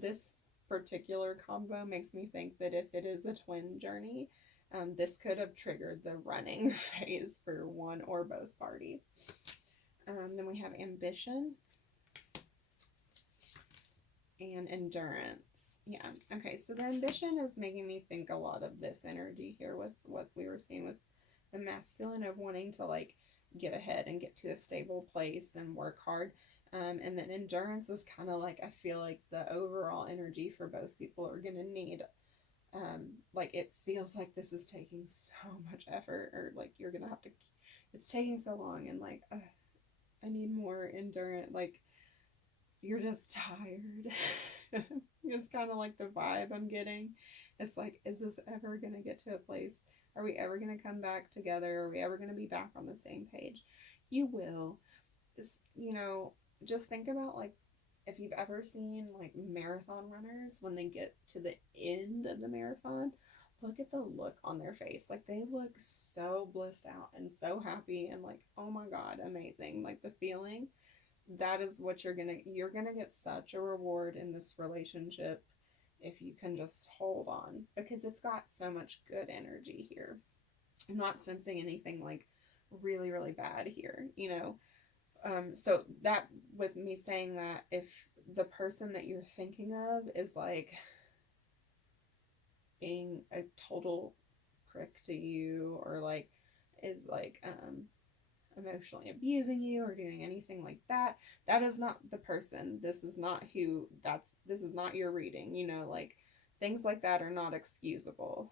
This particular combo makes me think that if it is a twin journey, this could have triggered the running phase for one or both parties. Then we have ambition and endurance. Yeah. Okay. So the ambition is making me think a lot of this energy here with what we were seeing with the masculine of wanting to like get ahead and get to a stable place and work hard. And then endurance is kind of like, I feel like the overall energy for both people are going to need, like it feels like this is taking so much effort, or like you're going to have to, it's taking so long, and like, I need more endurance. Like, you're just tired. It's kind of like the vibe I'm getting. It's like, is this ever going to get to a place? Are we ever going to come back together? Are we ever going to be back on the same page? You will. Just think about like, if you've ever seen like marathon runners, when they get to the end of the marathon, look at the look on their face. Like, they look so blissed out and so happy and like, oh my God, amazing. Like, the feeling, that is what you're gonna get such a reward in this relationship if you can just hold on, because it's got so much good energy here. I'm not sensing anything like really, really bad here, so that, with me saying that, if the person that you're thinking of is like being a total prick to you, or like is like emotionally abusing you or doing anything like that, that is not the person. This is not your reading, like things like that are not excusable.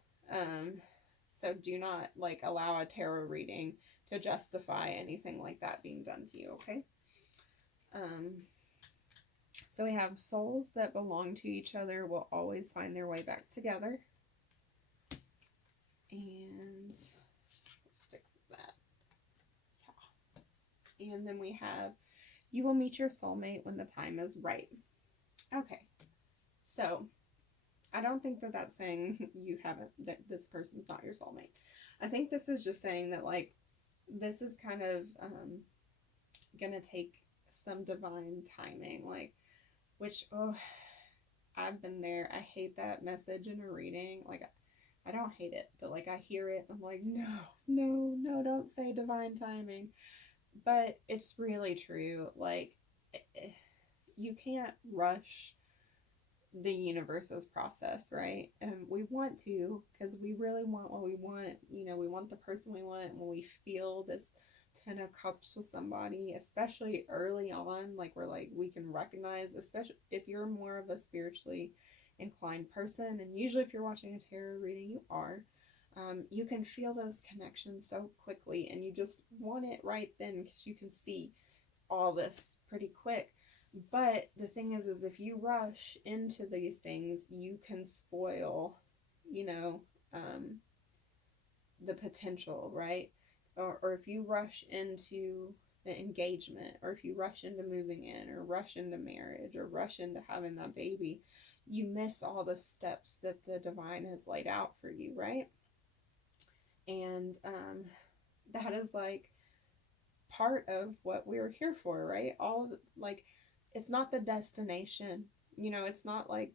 So do not like allow a tarot reading to justify anything like that being done to you, okay? So we have souls that belong to each other will always find their way back together. And stick with that. Yeah. And then we have, you will meet your soulmate when the time is right. Okay. So I don't think that that's saying that this person's not your soulmate. I think this is just saying that like, this is kind of gonna take some divine timing, like, which, I've been there. I hate that message in a reading. Like, I don't hate it, but like, I hear it, I'm like, no, don't say divine timing. But it's really true. Like, you can't rush the universe's process, right? And we want to, because we really want what we want. We want the person we want. When we feel this 10 of Cups with somebody, especially early on, like, we're like, we can recognize, especially if you're more of a spiritually inclined person, and usually if you're watching a tarot reading, you are. You can feel those connections so quickly, and you just want it right then because you can see all this pretty quick. But the thing is if you rush into these things, you can spoil, you know, the potential, right? Or if you rush into the engagement, or if you rush into moving in, or rush into marriage, or rush into having that baby, you miss all the steps that the divine has laid out for you, right? And that is like part of what we're here for, right? Like, it's not the destination, it's not like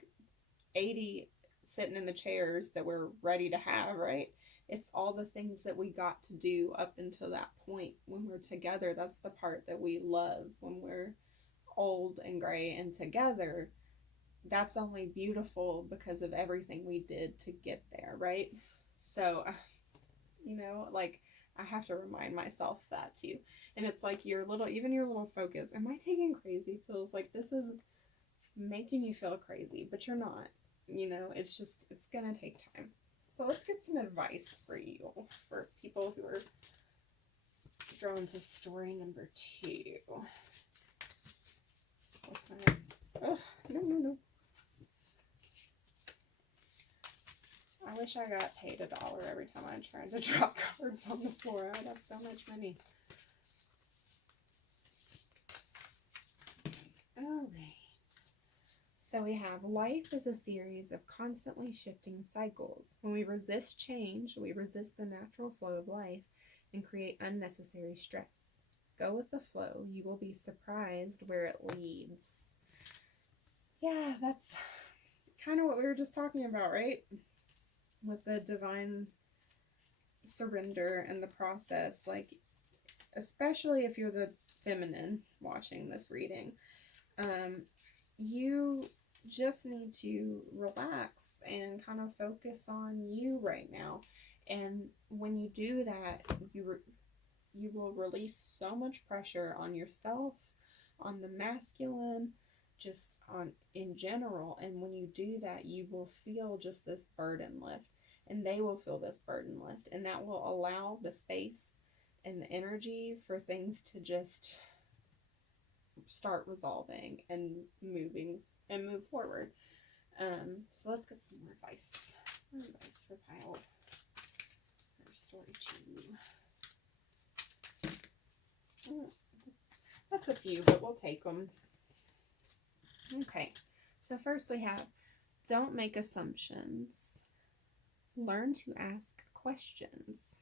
80 sitting in the chairs that we're ready to have, right? It's all the things that we got to do up until that point when we're together. That's the part that we love. When we're old and gray and together, that's only beautiful because of everything we did to get there, right? So, like, I have to remind myself that too. And it's like your little focus. Am I taking crazy pills? Like, this is making you feel crazy, but you're not. It's gonna take time. So let's get some advice for you, for people who are drawn to story number 2. Oh, no. I wish I got paid $1 every time I tried to drop cards on the floor. I'd have so much money. All right. So we have, life is a series of constantly shifting cycles. When we resist change, we resist the natural flow of life and create unnecessary stress. Go with the flow. You will be surprised where it leads. Yeah, that's kind of what we were just talking about, right? With the divine surrender and the process. Like, especially if you're the feminine watching this reading, you just need to relax and kind of focus on you right now. And when you do that, you will release so much pressure on yourself, on the masculine, just on in general. And when you do that, you will feel just this burden lift, and they will feel this burden lift, and that will allow the space and the energy for things to just start resolving and move forward. So let's get some more advice. Advice for pile for story 2. That's a few, but we'll take them. Okay. So first we have, don't make assumptions. Learn to ask questions.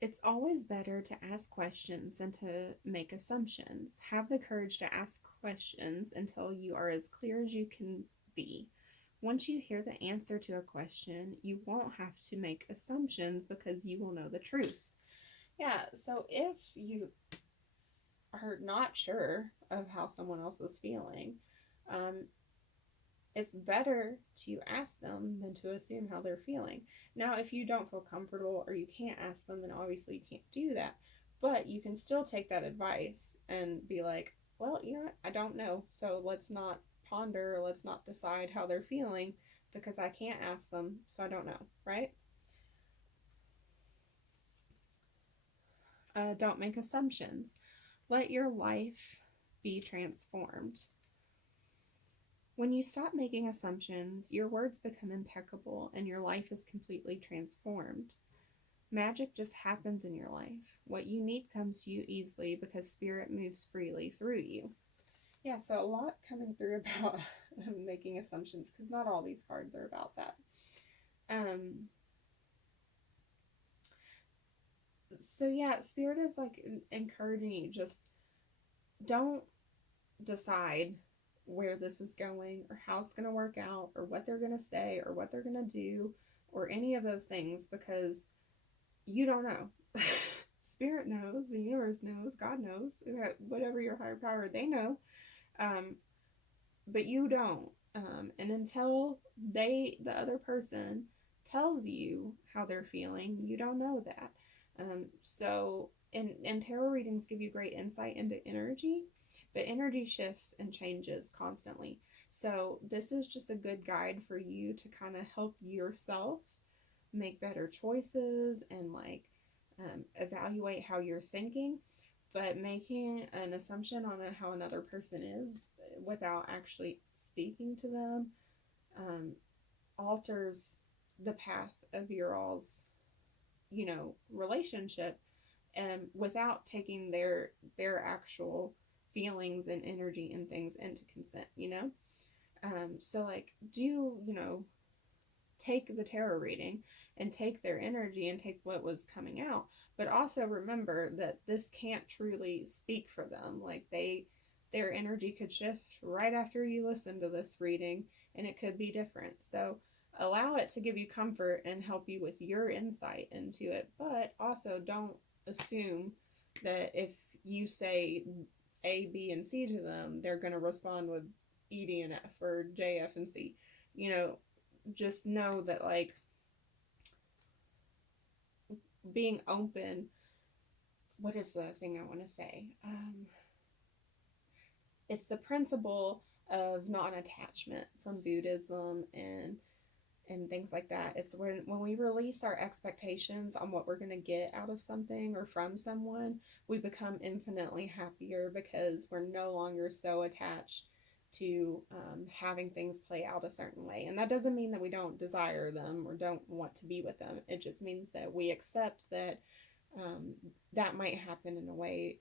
It's always better to ask questions than to make assumptions. Have the courage to ask questions until you are as clear as you can be. Once you hear the answer to a question, you won't have to make assumptions because you will know the truth. Yeah, so if you are not sure of how someone else is feeling, it's better to ask them than to assume how they're feeling. Now, if you don't feel comfortable or you can't ask them, then obviously you can't do that. But you can still take that advice and be like, well, I don't know. So let's not ponder, or let's not decide how they're feeling because I can't ask them, so I don't know, right? Don't make assumptions. Let your life be transformed. When you stop making assumptions, your words become impeccable and your life is completely transformed. Magic just happens in your life. What you need comes to you easily because spirit moves freely through you. Yeah, so a lot coming through about making assumptions, because not all these cards are about that. So yeah, spirit is like encouraging you, just don't decide where this is going or how it's going to work out or what they're going to say or what they're going to do or any of those things, because you don't know. Spirit knows, the universe knows, God knows, whatever your higher power, they know, but you don't. And until the other person tells you how they're feeling, you don't know that. And tarot readings give you great insight into energy, but energy shifts and changes constantly. So this is just a good guide for you to kind of help yourself make better choices and like evaluate how you're thinking. But making an assumption on how another person is without actually speaking to them alters the path of your all's, relationship, and without taking their actual feelings and energy and things into consent. So like, take the tarot reading and take their energy and take what was coming out, but also remember that this can't truly speak for them. Like their energy could shift right after you listen to this reading, and it could be different. So allow it to give you comfort and help you with your insight into it, but also don't assume that if you say A, B, and C to them, they're going to respond with E, D, and F, or J, F, and C. Just know that, like, being open, what is the thing I want to say? It's the principle of non-attachment from Buddhism and things like that. It's when we release our expectations on what we're going to get out of something or from someone, we become infinitely happier because we're no longer so attached to having things play out a certain way. And that doesn't mean that we don't desire them or don't want to be with them. It just means that we accept that that might happen in a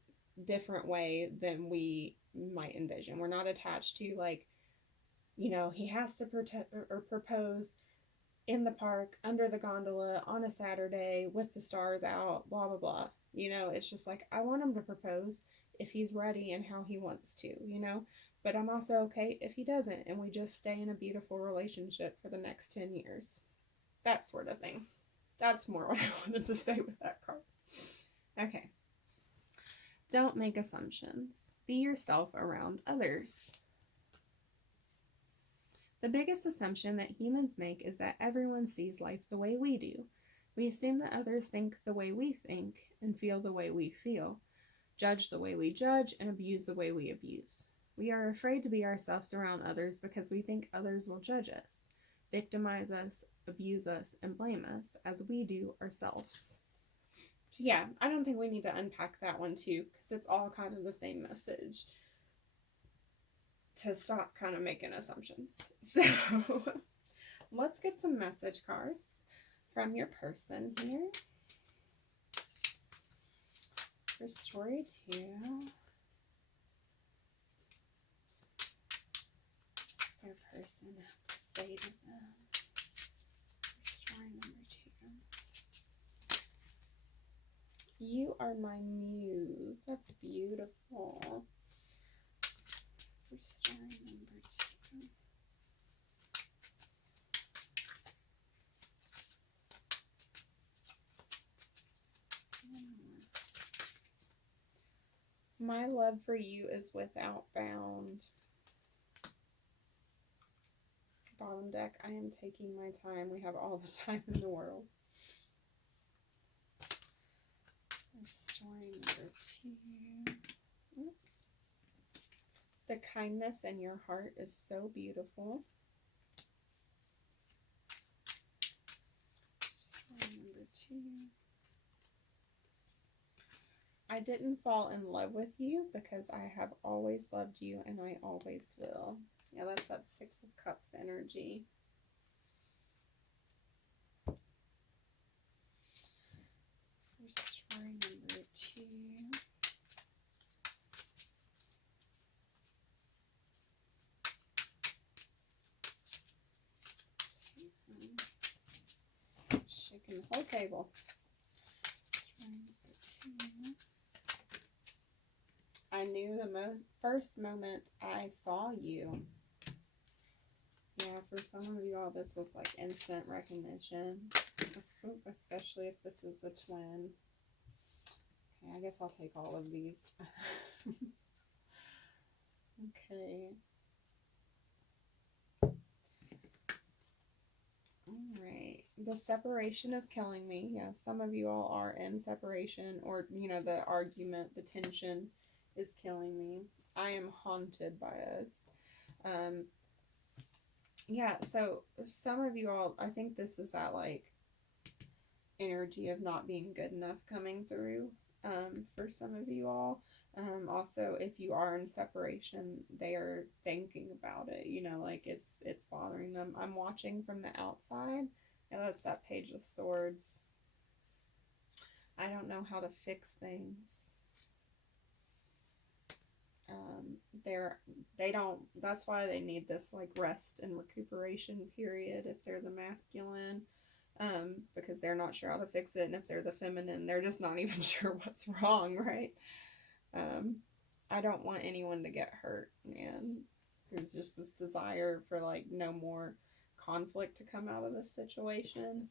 different way than we might envision. We're not attached to, like, he has to propose in the park, under the gondola, on a Saturday, with the stars out, blah, blah, blah. It's just like, I want him to propose if he's ready and how he wants to, But I'm also okay if he doesn't, and we just stay in a beautiful relationship for the next 10 years. That sort of thing. That's more what I wanted to say with that card. Okay. Don't make assumptions. Be yourself around others. The biggest assumption that humans make is that everyone sees life the way we do. We assume that others think the way we think and feel the way we feel, judge the way we judge, and abuse the way we abuse. We are afraid to be ourselves around others because we think others will judge us, victimize us, abuse us, and blame us as we do ourselves. So yeah, I don't think we need to unpack that one too, because it's all kind of the same message. To stop kind of making assumptions. So let's get some message cards from your person here. For story 2. What's their person have to say to them? For story number 2. You are my muse. That's beautiful. For story number 2. My love for you is without bound. Bottom deck, I am taking my time. We have all the time in the world. For story number 2. The kindness in your heart is so beautiful. Story number 2. I didn't fall in love with you because I have always loved you and I always will. Yeah, that's that 6 of Cups energy. For story number 2. Shaking the whole table. I knew the first moment I saw you. Yeah, for some of you all, this is like instant recognition, especially if this is a twin. Okay, I guess I'll take all of these. Okay. Alright. The separation is killing me. Yeah, some of you all are in separation, or, the argument, the tension is killing me. I am haunted by us. Yeah, so some of you all, I think this is that, like, energy of not being good enough coming through for some of you all. Also, if you are in separation, they are thinking about it, you know, like it's bothering them. I'm watching from the outside, and that's that Page of Swords. I don't know how to fix things. They don't, that's why they need this like rest and recuperation period if they're the masculine, because they're not sure how to fix it. And if they're the feminine, they're just not even sure what's wrong, right? I don't want anyone to get hurt, and there's just this desire for like no more conflict to come out of this situation.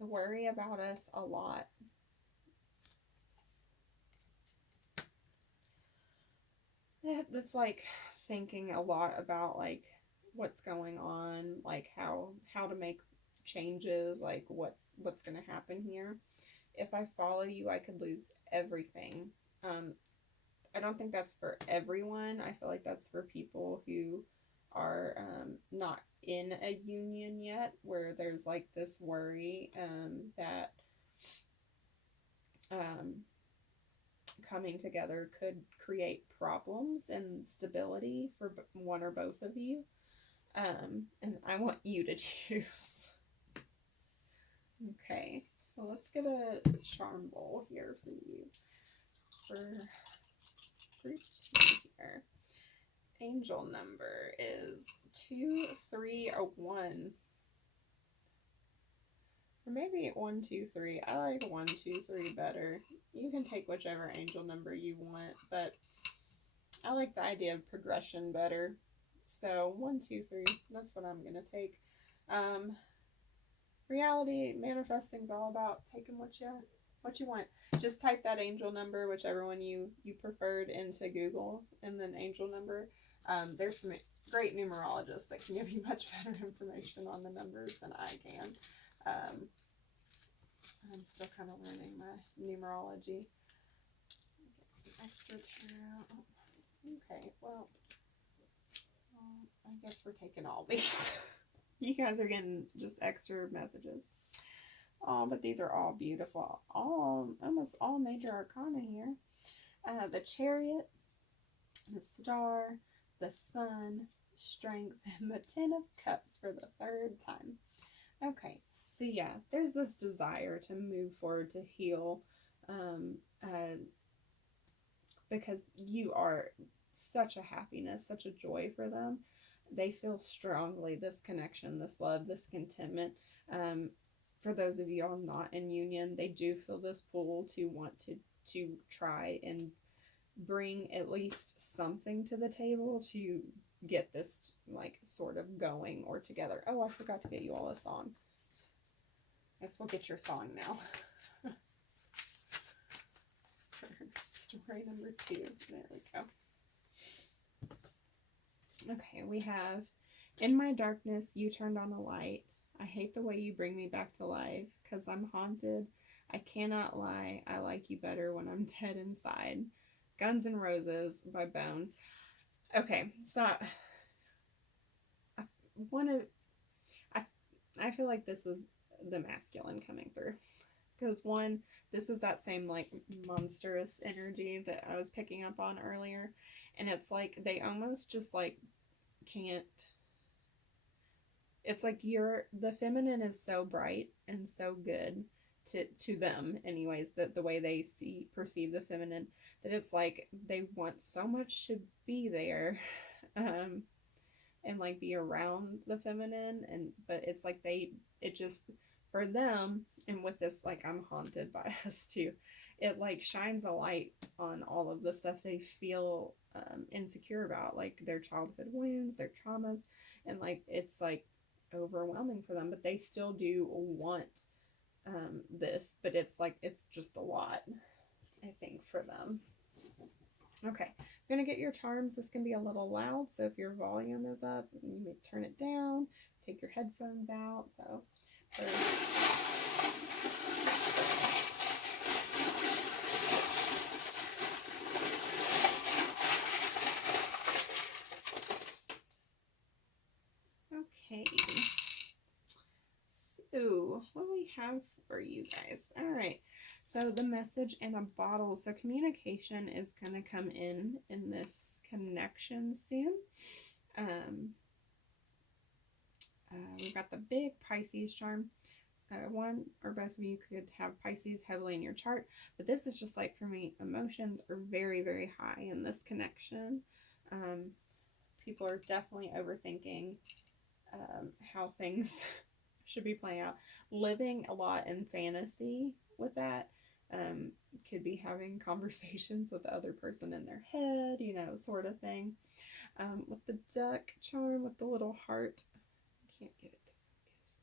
They worry about us a lot. That's like thinking a lot about like what's going on, like how to make changes, like what's going to happen here. If I follow you, I could lose everything. I don't think that's for everyone. I feel like that's for people who are not in a union yet, where there's like this worry that coming together could create problems and stability for one or both of you. And I want you to choose. Okay, so let's get a charm bowl here for you. For group 2 here. Angel number is 2, 3, or 1. Or maybe 1, 2, 3. I like 1, 2, 3 better. You can take whichever angel number you want, but I like the idea of progression better. So 1, 2, 3. That's what I'm gonna take. Reality manifesting is all about taking what you want. Just type that angel number, whichever one you preferred, into Google, and then angel number. There's some great numerologists that can give you much better information on the numbers than I can. I'm still kind of learning my numerology. Get some extra tarot. Okay, well, I guess we're taking all these. You guys are getting just extra messages. Oh, but these are all beautiful. Almost all major arcana here. The Chariot, the Star, the Sun, Strength, and the Ten of Cups for the 3rd time. Okay, so yeah, there's this desire to move forward, to heal, because you are such a happiness, such a joy for them. They feel strongly this connection, this love, this contentment. For those of you all not in union, they do feel this pull to want to try and bring at least something to the table to get this like sort of going or together. Oh, I forgot to get you all a song. Guess we'll get your song now. Story number 2. There we go. Okay, we have, in my darkness, you turned on a light. I hate the way you bring me back to life, 'cause I'm haunted. I cannot lie. I like you better when I'm dead inside. Guns N' Roses by Bones. Okay, so I feel like this is the masculine coming through. Because one, this is that same like monstrous energy that I was picking up on earlier. And it's like they almost just like can't. It's like the feminine is so bright and so good to them anyways, that the way they perceive the feminine, that it's like they want so much to be there and like be around the feminine, but it's like it just, for them, and with this like I'm haunted by us too, it like shines a light on all of the stuff they feel insecure about, like their childhood wounds, their traumas, and like it's like overwhelming for them, but they still do want this, but it's like it's just a lot, I think, for them. Okay, I'm going to get your charms. This can be a little loud, so if your volume is up, you may turn it down. Take your headphones out. So okay. So what do we have for you guys? All right. So the message in a bottle. So communication is going to come in this connection soon. We've got the big Pisces charm. One or both of you could have Pisces heavily in your chart, but this is just like, for me, emotions are very, very high in this connection. People are definitely overthinking how things should be playing out. Living a lot in fantasy with that. Could be having conversations with the other person in their head, sort of thing. With the duck charm, with the little heart, can't get it to focus.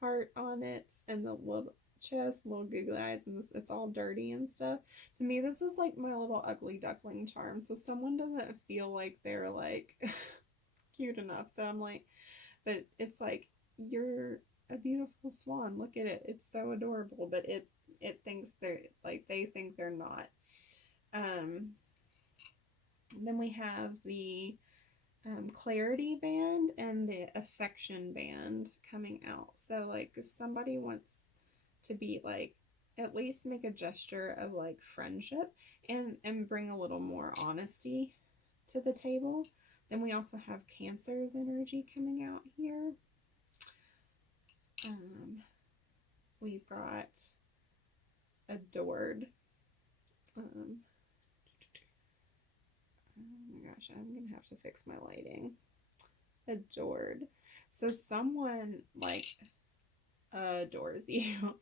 Heart on it, and the little chest, little googly eyes, and it's all dirty and stuff. To me, this is like my little ugly duckling charm. So someone doesn't feel like they're like cute enough, but it's like, you're a beautiful swan. Look at it. It's so adorable, but it thinks they think they're not. Then we have the clarity band and the affection band coming out. So like, if somebody wants to be like, at least make a gesture of like friendship and bring a little more honesty to the table. Then we also have Cancer's energy coming out here. We've got adored. Oh my gosh, I'm going to have to fix my lighting. Adored. So someone like adores you.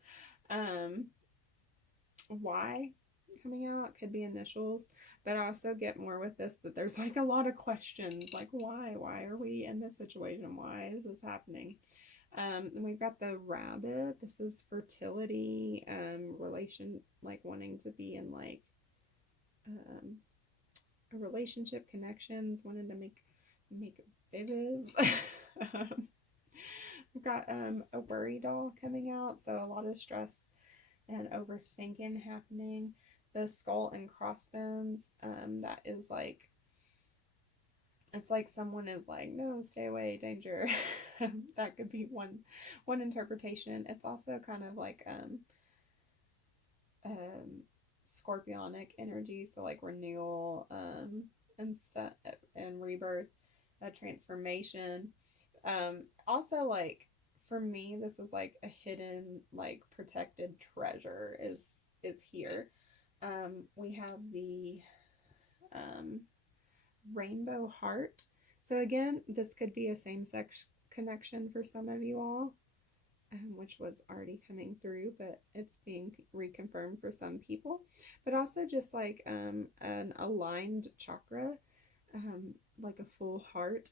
Why coming out could be initials, but I also get more with this that there's like a lot of questions, like why are we in this situation? Why is this happening? And we've got the rabbit. This is fertility, relation, like wanting to be in like a relationship, connections, wanting to make babies. We've got a worry doll coming out, so a lot of stress and overthinking happening. The skull and crossbones, that is like, it's like someone is like, no, stay away, danger. That could be one interpretation. It's also kind of like scorpionic energy, so like renewal, and stuff, and rebirth, transformation. Also, like, for me, this is like a hidden, like, protected treasure is here. We have the rainbow heart. So again, this could be a same-sex connection for some of you all, which was already coming through, but it's being reconfirmed for some people. But also just like an aligned chakra, like a full heart,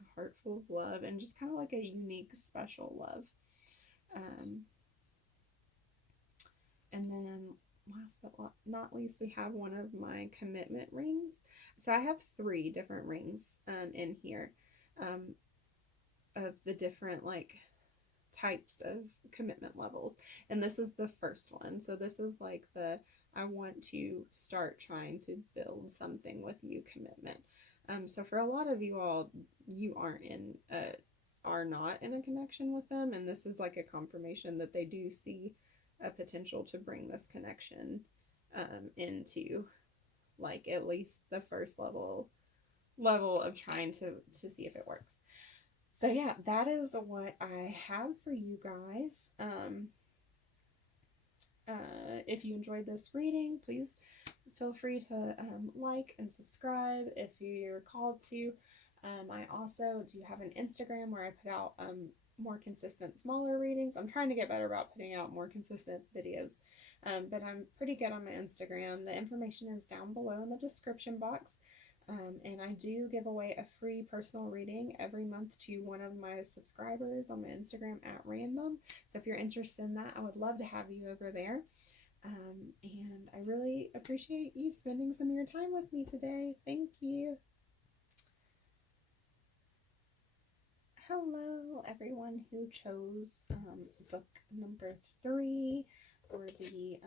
a heart full of love, and just kind of like a unique, special love. And then last but not least, we have one of my commitment rings. So I have 3 different rings in here, of the different like types of commitment levels, and this is the first one. So this is like the, I want to start trying to build something with you commitment. So for a lot of you all, you are not in a connection with them, and this is like a confirmation that they do see a potential to bring this connection into like at least the first level of trying to see if it works. So yeah, that is what I have for you guys. If you enjoyed this reading, please feel free to like and subscribe if you're called to. I also do have an Instagram where I put out more consistent, smaller readings. I'm trying to get better about putting out more consistent videos, but I'm pretty good on my Instagram. The information is down below in the description box. And I do give away a free personal reading every month to one of my subscribers on my Instagram at random. So if you're interested in that, I would love to have you over there. And I really appreciate you spending some of your time with me today. Thank you. Hello, everyone who chose book number 3, or the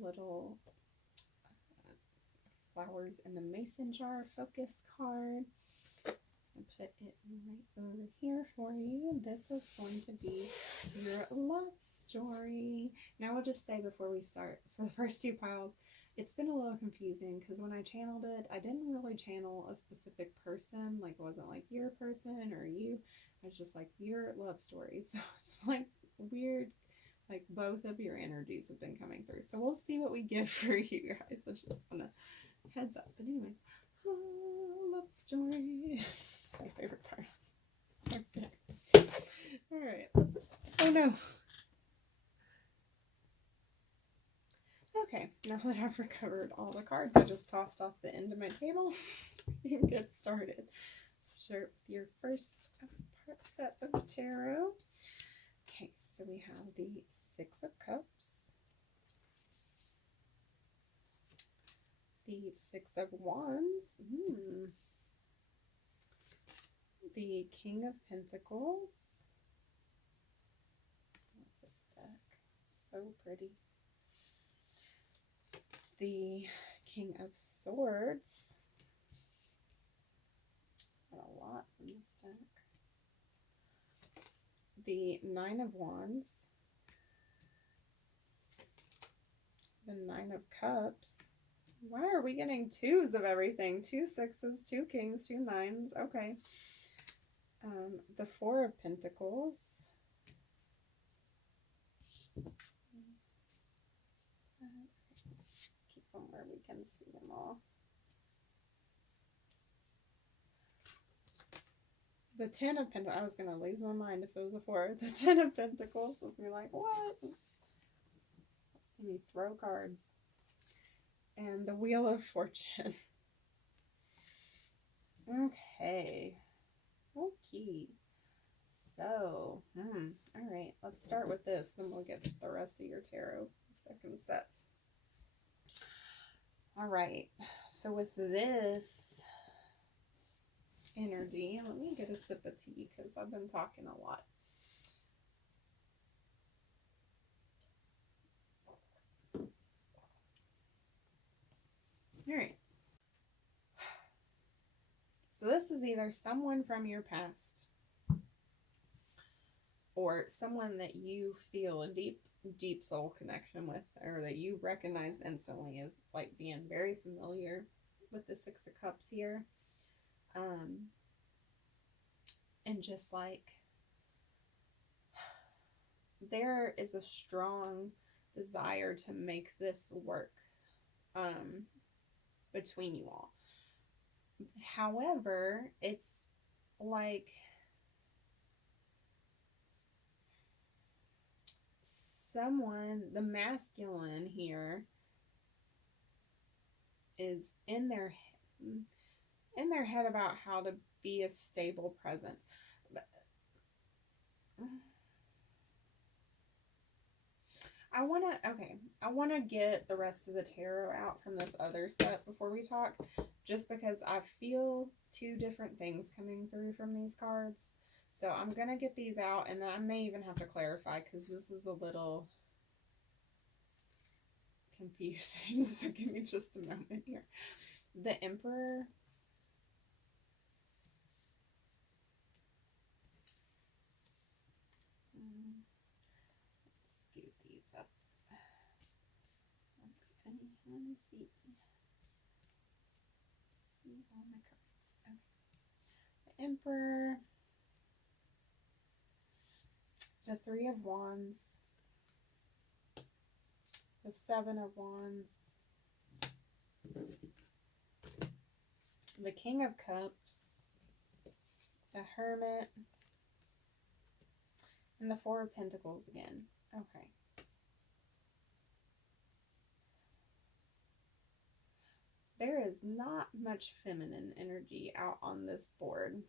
little flowers in the mason jar focus card. And put it right over here for you. This is going to be your love story. Now I'll just say before we start, for the first 2 piles, it's been a little confusing because when I channeled it, I didn't really channel a specific person. Like, it wasn't like your person or you. I was just like, your love story. So it's like weird, like both of your energies have been coming through. So we'll see what we get for you guys. So just want to heads up. But anyways, love story. It's my favorite part. Okay. Alright. Oh no. Okay, now that I've recovered all the cards, I just tossed off the end of my table and get started. Start with your first set of tarot. Okay, so we have the 6 of Cups, the 6 of Wands, the King of Pentacles. What's this deck? So pretty. The King of Swords. Got a lot from this deck. The 9 of Wands. The 9 of Cups. Why are we getting 2s of everything? 2 6s, 2 kings, 2 9s. Okay. The 4 of Pentacles. Keep them where we can see them all. The 10 of Pentacles. I was going to lose my mind if it was a 4. The 10 of Pentacles. I was going to be like, what? Let's see me throw cards. And the Wheel of Fortune. Okay. Okay. So, alright. Let's start with this. Then we'll get to the rest of your tarot. Second set. Alright. So with this energy, let me get a sip of tea because I've been talking a lot. Alright. So this is either someone from your past or someone that you feel a deep soul connection with, or that you recognize instantly as like being very familiar with the 6 of Cups here. And just like there is a strong desire to make this work between you all. However, it's like someone, the masculine here, is in their head about how to be a stable present. But I want to get the rest of the tarot out from this other set before we talk, just because I feel 2 different things coming through from these cards. So I'm going to get these out, and then I may even have to clarify because this is a little confusing. So give me just a moment here. The Emperor. Let's scoot these up. Okay, let me see. See all my cards. Okay. The Emperor. The 3 of Wands. The 7 of Wands. The King of Cups. The Hermit. And the 4 of Pentacles again. Okay. There is not much feminine energy out on this board,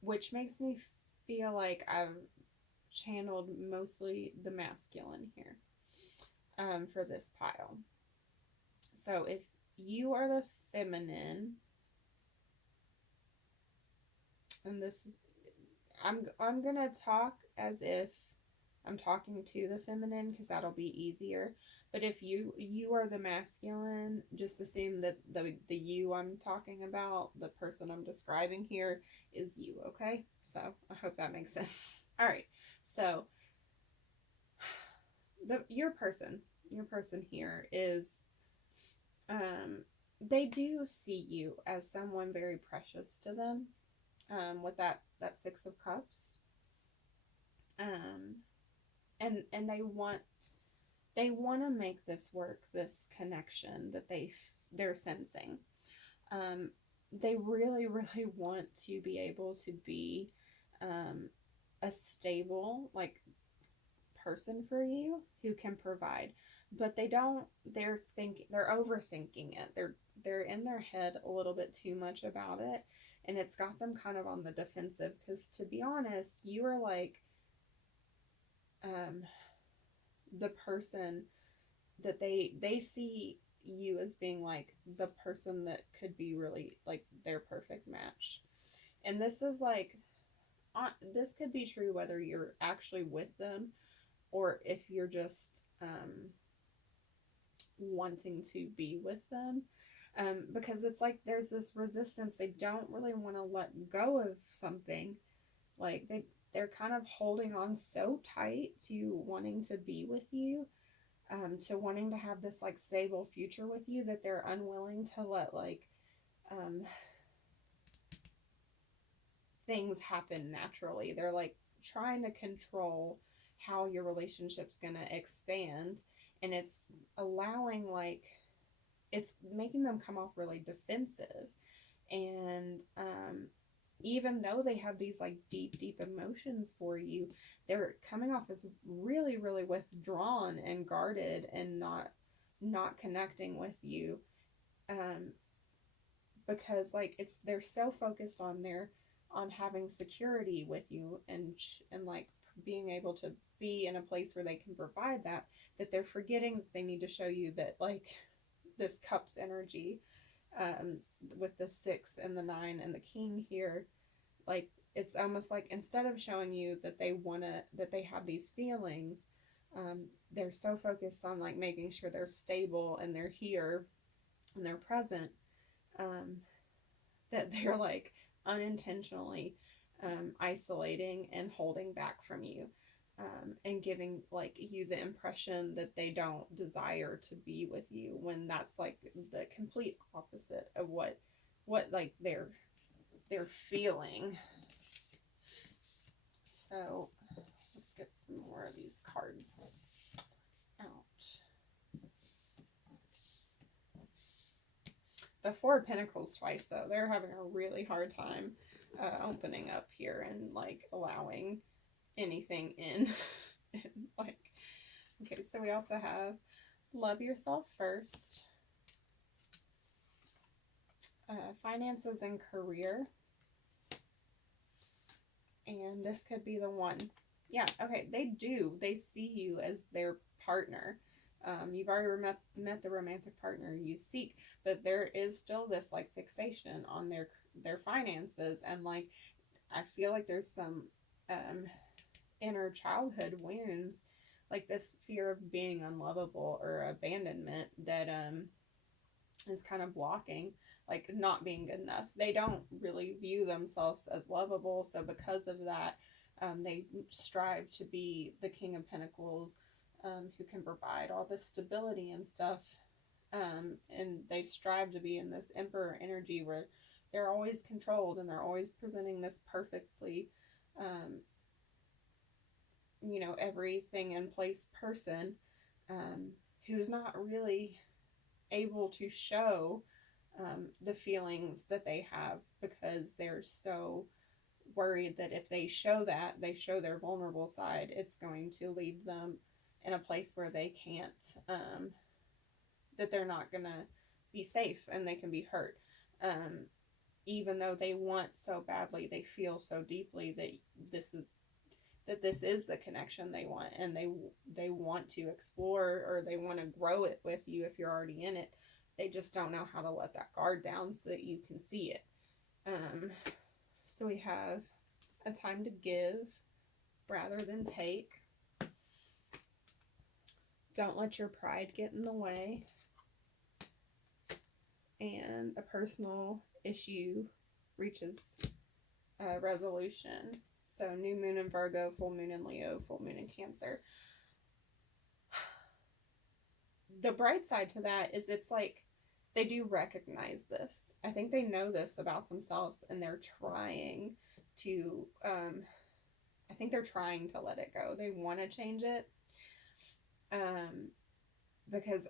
which makes me feel like I've channeled mostly the masculine here. for this pile. So if you are the feminine, and this is, I'm gonna talk as if I'm talking to the feminine because that'll be easier. But if you are the masculine, just assume that the you I'm talking about, the person I'm describing here, is you. Okay, so I hope that makes sense. All right, so your person here is, they do see you as someone very precious to them, with that Six of Cups, and they want to make this work, this connection that they're sensing. They really want to be able to be a stable, like, person for you who can provide, but they don't. They're overthinking it. They're in their head a little bit too much about it, and it's got them kind of on the defensive. Because to be honest, you are like the person that they see you as being like the person that could be really like their perfect match. And this is like, this could be true whether you're actually with them or if you're just wanting to be with them, because it's like there's this resistance. They don't really want to let go of something. Like they're kind of holding on so tight to wanting to be with you, to wanting to have this like stable future with you, that they're unwilling to let like things happen naturally. They're like trying to control how your relationship's gonna expand, and it's allowing, like, it's making them come off really defensive. And even though they have these like deep emotions for you, they're coming off as really withdrawn and guarded and not connecting with you, because like they're so focused on having security with you and like being able to be in a place where they can provide that they're forgetting that they need to show you that, like, this Cups energy, with the 6 and the 9 and the King here, like, it's almost like instead of showing you that they have these feelings, they're so focused on like making sure they're stable and they're here and they're present, that they're like unintentionally isolating and holding back from you, and giving like you the impression that they don't desire to be with you, when that's like the complete opposite of what like they're feeling. So let's get some more of these cards out. The Four of Pentacles twice, though. They're having a really hard time opening up here and like allowing anything in. Like, okay, so we also have love yourself first, finances and career, and this could be the one. Yeah, okay, they see you as their partner. You've already met the romantic partner you seek, but there is still this like fixation on their finances, and like I feel like there's some inner childhood wounds, like this fear of being unlovable or abandonment that is kind of blocking, like not being good enough. They don't really view themselves as lovable, so because of that, they strive to be the King of Pentacles, who can provide all this stability and stuff, and they strive to be in this Emperor energy where they're always controlled and they're always presenting this perfectly, everything in place person, who's not really able to show the feelings that they have, because they're so worried that if they show their vulnerable side, it's going to leave them in a place where they can't, that they're not gonna be safe and they can be hurt, even though they want so badly, they feel so deeply that this is that this is the connection they want, and they want to explore, or they want to grow it with you if you're already in it. They just don't know how to let that guard down so that you can see it. So we have a time to give rather than take. Don't let your pride get in the way. And a personal issue reaches resolution. So new moon in Virgo, full moon in Leo, full moon in Cancer. The bright side to that is it's like they do recognize this. I think they know this about themselves, and they're trying to, I think they're trying to let it go. They want to change it, because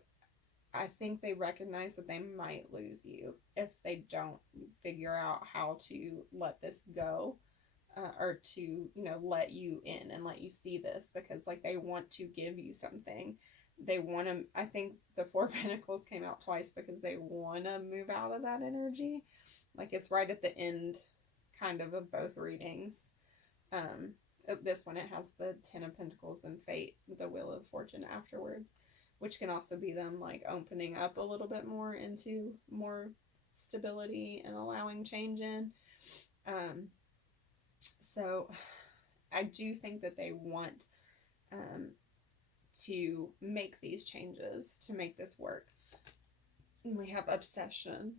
I think they recognize that they might lose you if they don't figure out how to let this go, or to, you know, let you in and let you see this, because like they want to give you something. They want to, I think the Four of Pentacles came out twice because they want to move out of that energy. Like it's right at the end kind of both readings. This one, it has the Ten of Pentacles and Fate, the Wheel of Fortune afterwards, which can also be them like opening up a little bit more into more stability and allowing change in. So I do think that they want to make these changes, to make this work. And we have obsession.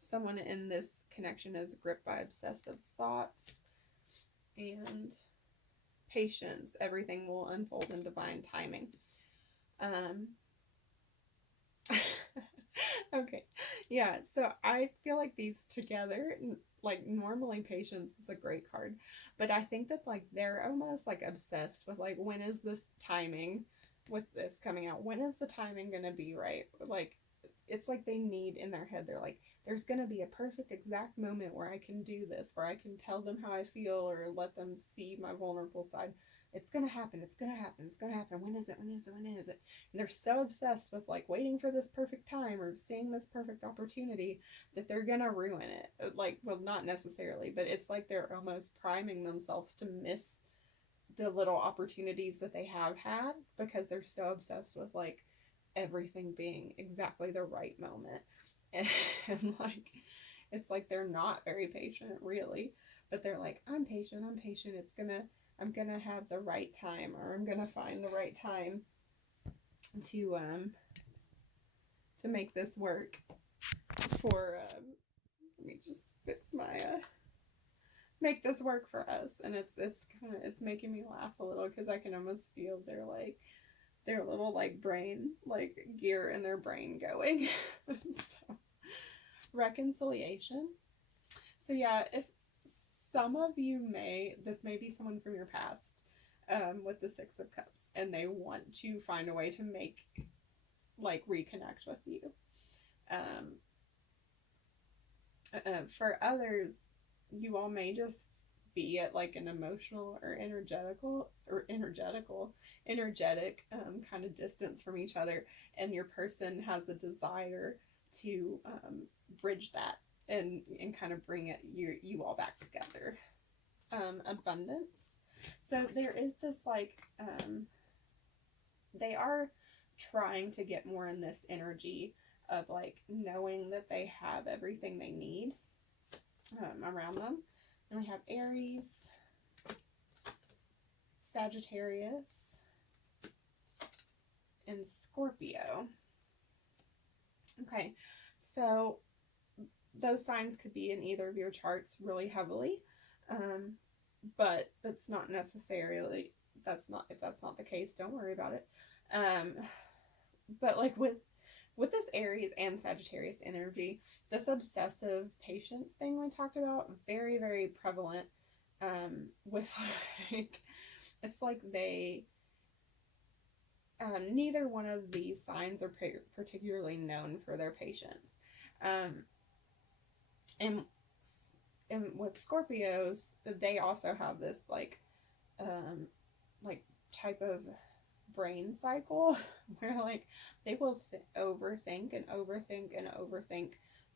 Someone in this connection is gripped by obsessive thoughts. And patience. Everything will unfold in divine timing. Okay. Yeah, so I feel like these together, like normally patience is a great card, but I think that like they're almost like obsessed with like, when is this timing with this coming out? When is the timing gonna be right? Like it's like they need in their head, they're like, there's gonna be a perfect exact moment where I can do this, where I can tell them how I feel or let them see my vulnerable side. It's gonna happen, it's gonna happen, it's gonna happen. When is it? When is it? When is it? And they're so obsessed with like waiting for this perfect time or seeing this perfect opportunity that they're gonna ruin it. Like, well, not necessarily, but it's like they're almost priming themselves to miss the little opportunities that they have had, because they're so obsessed with like everything being exactly the right moment. And like it's like they're not very patient really, but they're like, I'm patient, I'm gonna have the right time, or I'm gonna find the right time to make this work for let me just fix my make this work for us. And it's kind of, it's making me laugh a little, because I can almost feel their little like brain, like gear in their brain going. So, reconciliation. So yeah, if some of you this may be someone from your past, with the Six of Cups, and they want to find a way to reconnect with you. For others, you all may just be at like an emotional or energetic kind of distance from each other, and your person has a desire to bridge that and kind of bring you all back together. Abundance. So there is this like they are trying to get more in this energy of like knowing that they have everything they need around them. And we have Aries, Sagittarius, and Scorpio. Okay, so those signs could be in either of your charts really heavily, but it's not necessarily, if that's not the case, don't worry about it. But like with this Aries and Sagittarius energy, this obsessive patience thing we talked about, very, very prevalent, with like, it's like they, neither one of these signs are particularly known for their patience. And with Scorpios, they also have this like type of brain cycle where like they will overthink and overthink and overthink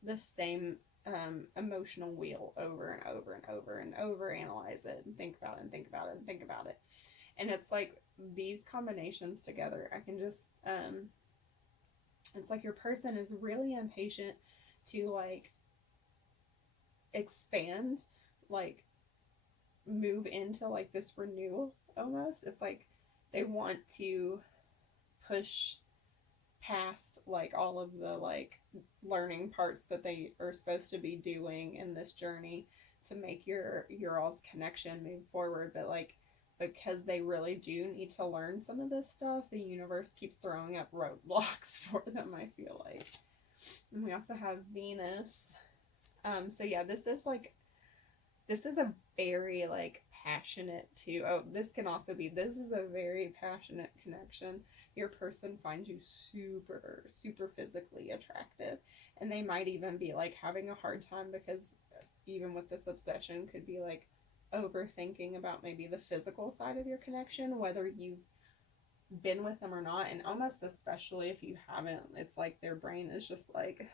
the same emotional wheel over and over and over and over analyze it and think about it and think about it and think about it. And it's like these combinations together, I can just, it's like your person is really impatient to like expand, like move into like this renewal almost. It's like they want to push past like all of the like learning parts that they are supposed to be doing in this journey to make your all's connection move forward. But like, because they really do need to learn some of this stuff, the universe keeps throwing up roadblocks for them, I feel like. And we also have Venus. So yeah, this is a very like passionate too. Oh, this is a very passionate connection. Your person finds you super, super physically attractive. And they might even be like having a hard time because even with this obsession could be like overthinking about maybe the physical side of your connection, whether you've been with them or not. And almost especially if you haven't, it's like their brain is just like,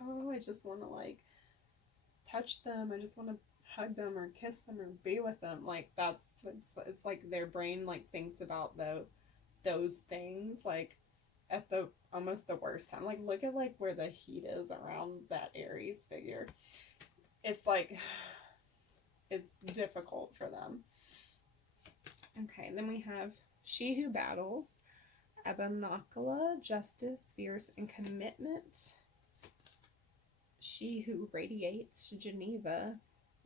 oh, I just want to like touch them. I just want to hug them or kiss them or be with them. Like it's like their brain like thinks about those things like at the almost the worst time. Like look at like where the heat is around that Aries figure. It's like it's difficult for them. Okay, then we have she who battles, Abamnakala, justice, fierce, and commitment. She who radiates, Geneva,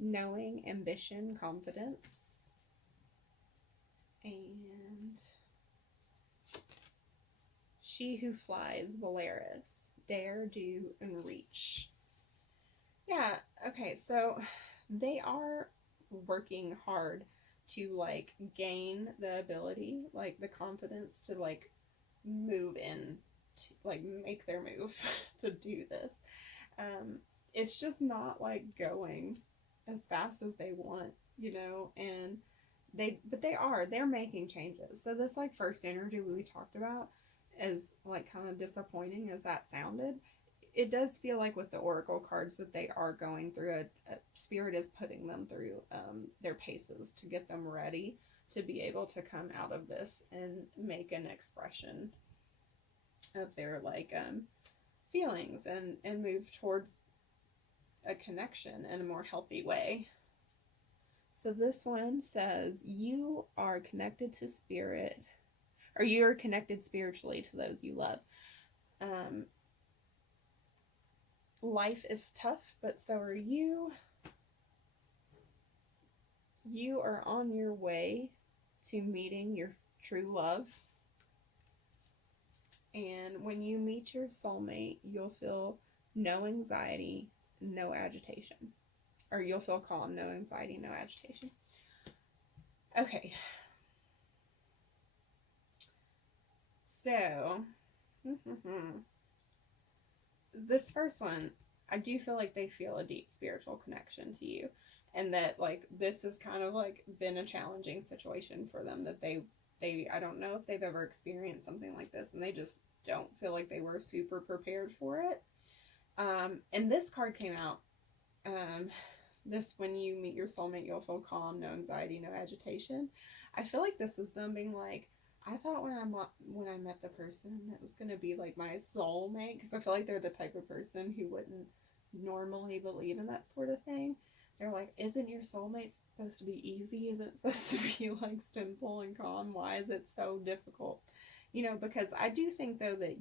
knowing, ambition, confidence. And she who flies, Valeris, dare, do, and reach. Yeah, okay, so they are working hard to like gain the ability, like the confidence to like move in, to like make their move to do this. It's just not like going as fast as they want, you know, and they're making changes. So this like first energy we talked about is like kind of disappointing as that sounded. It does feel like with the oracle cards that they are going through a spirit is putting them through their paces to get them ready to be able to come out of this and make an expression of their like feelings and move towards a connection in a more healthy way. So this one says you are connected to spirit, or you are connected spiritually to those you love. Life is tough, but so are you. You are on your way to meeting your true love. And when you meet your soulmate, you'll feel no anxiety, no agitation. Or you'll feel calm, no anxiety, no agitation. Okay. So, this first one, I do feel like they feel a deep spiritual connection to you. And that, like, this has kind of, like, been a challenging situation for them. That they I don't know if they've ever experienced something like this. And they just don't feel like they were super prepared for it. And this card came out. This, when you meet your soulmate, you'll feel calm, no anxiety, no agitation. I feel like this is them being like, I thought when I met the person that was going to be like my soulmate, because I feel like they're the type of person who wouldn't normally believe in that sort of thing. They're like, isn't your soulmate supposed to be easy? Isn't it supposed to be like simple and calm? Why is it so difficult? You know, because I do think though that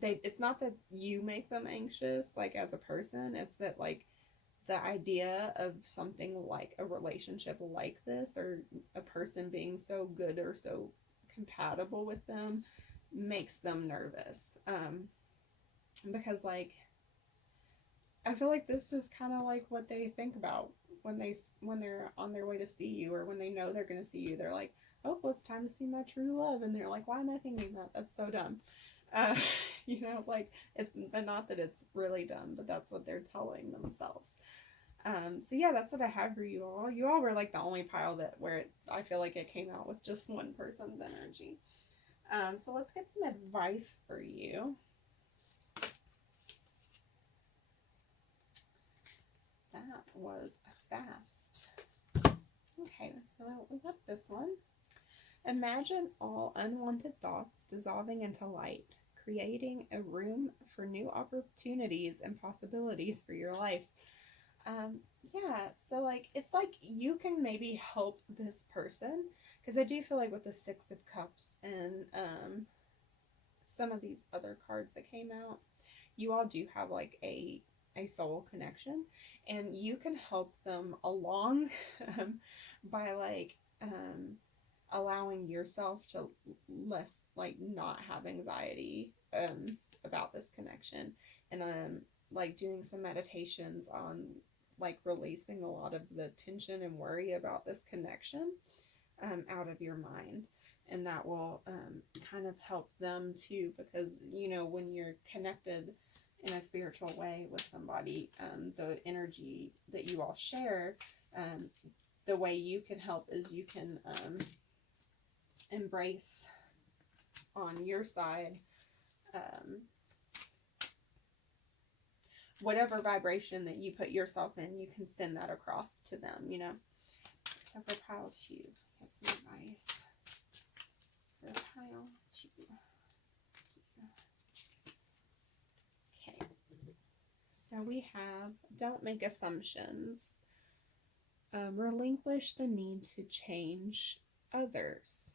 it's not that you make them anxious like as a person. It's that like the idea of something like a relationship like this, or a person being so good or so compatible with them, makes them nervous. Because like, I feel like this is kind of like what they think about when they're on their way to see you, or when they know they're going to see you. They're like, oh, well, it's time to see my true love. And they're like, why am I thinking that? That's so dumb. You know, like, it's not that it's really dumb, but that's what they're telling themselves. So yeah, that's what I have for you all. You all were like the only pile I feel like it came out with just one person's energy. So let's get some advice for you. That was fast. Okay, so we got this one. Imagine all unwanted thoughts dissolving into light, creating a room for new opportunities and possibilities for your life. Yeah, so like it's like you can maybe help this person, because I do feel like with the Six of Cups and some of these other cards that came out, you all do have like a soul connection, and you can help them along by like allowing yourself to less like not have anxiety about this connection, and like doing some meditations on like releasing a lot of the tension and worry about this connection out of your mind. And that will kind of help them too, because you know, when you're connected in a spiritual way with somebody, the energy that you all share, the way you can help is you can embrace on your side whatever vibration that you put yourself in, you can send that across to them, you know. So for pile 2, get some advice for pile 2. Okay, so we have, don't make assumptions, relinquish the need to change others.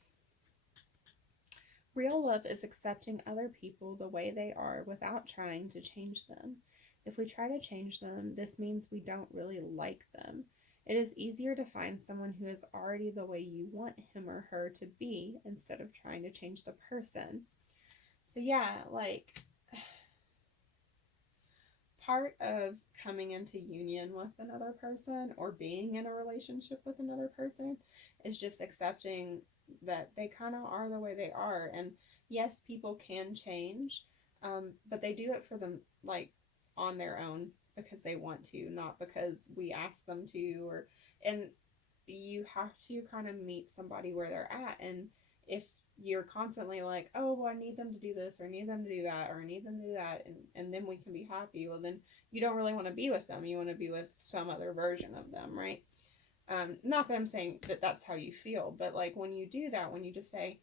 Real love is accepting other people the way they are without trying to change them. If we try to change them, this means we don't really like them. It is easier to find someone who is already the way you want him or her to be instead of trying to change the person. So yeah, like part of coming into union with another person or being in a relationship with another person is just accepting that they kind of are the way they are. And yes, people can change, but they do it for them, like on their own, because they want to, not because we ask them to. Or and you have to kind of meet somebody where they're at. And if you're constantly like, oh, well, I need them to do this, or I need them to do that, or I need them to do that, and then we can be happy, well, then you don't really want to be with them. You want to be with some other version of them, right? Not that I'm saying that that's how you feel, but like when you do that, when you just say,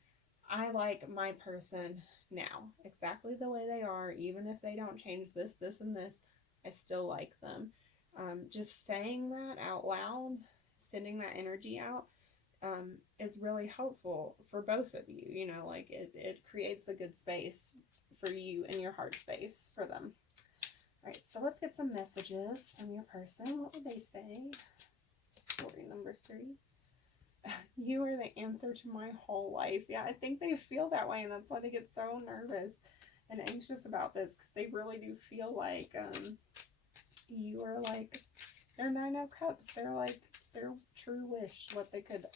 I like my person now, exactly the way they are, even if they don't change this, this, and this, I still like them. Just saying that out loud, sending that energy out, is really helpful for both of you. You know, like it creates a good space for you and your heart space for them. All right, so let's get some messages from your person. What would they say? Story number 3. You are the answer to my whole life. Yeah, I think they feel that way, and that's why they get so nervous and anxious about this, because they really do feel like you are like their 9 of Cups. They're like their true wish, what they could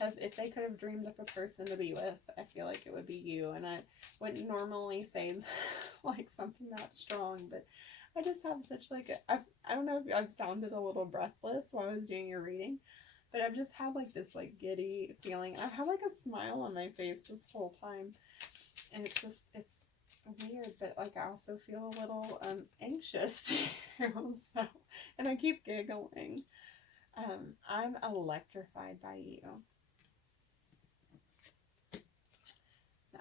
have, if they could have dreamed up a person to be with, I feel like it would be you. And I wouldn't normally say like something that strong, but I just have such like I don't know if I've sounded a little breathless while I was doing your reading, but I've just had like this like giddy feeling. I've had like a smile on my face this whole time, and it's weird, but like I also feel a little anxious too. So, and I keep giggling. I'm electrified by you.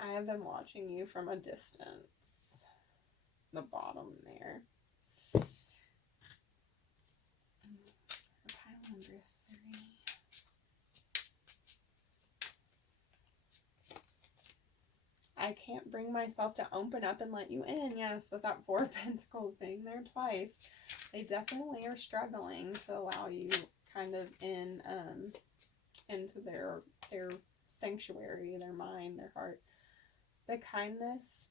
I have been watching you from a distance. The bottom there. Pile number 3. I can't bring myself to open up and let you in. Yes, with that 4 of Pentacles being there twice, they definitely are struggling to allow you kind of in into their sanctuary, their mind, their heart. The kindness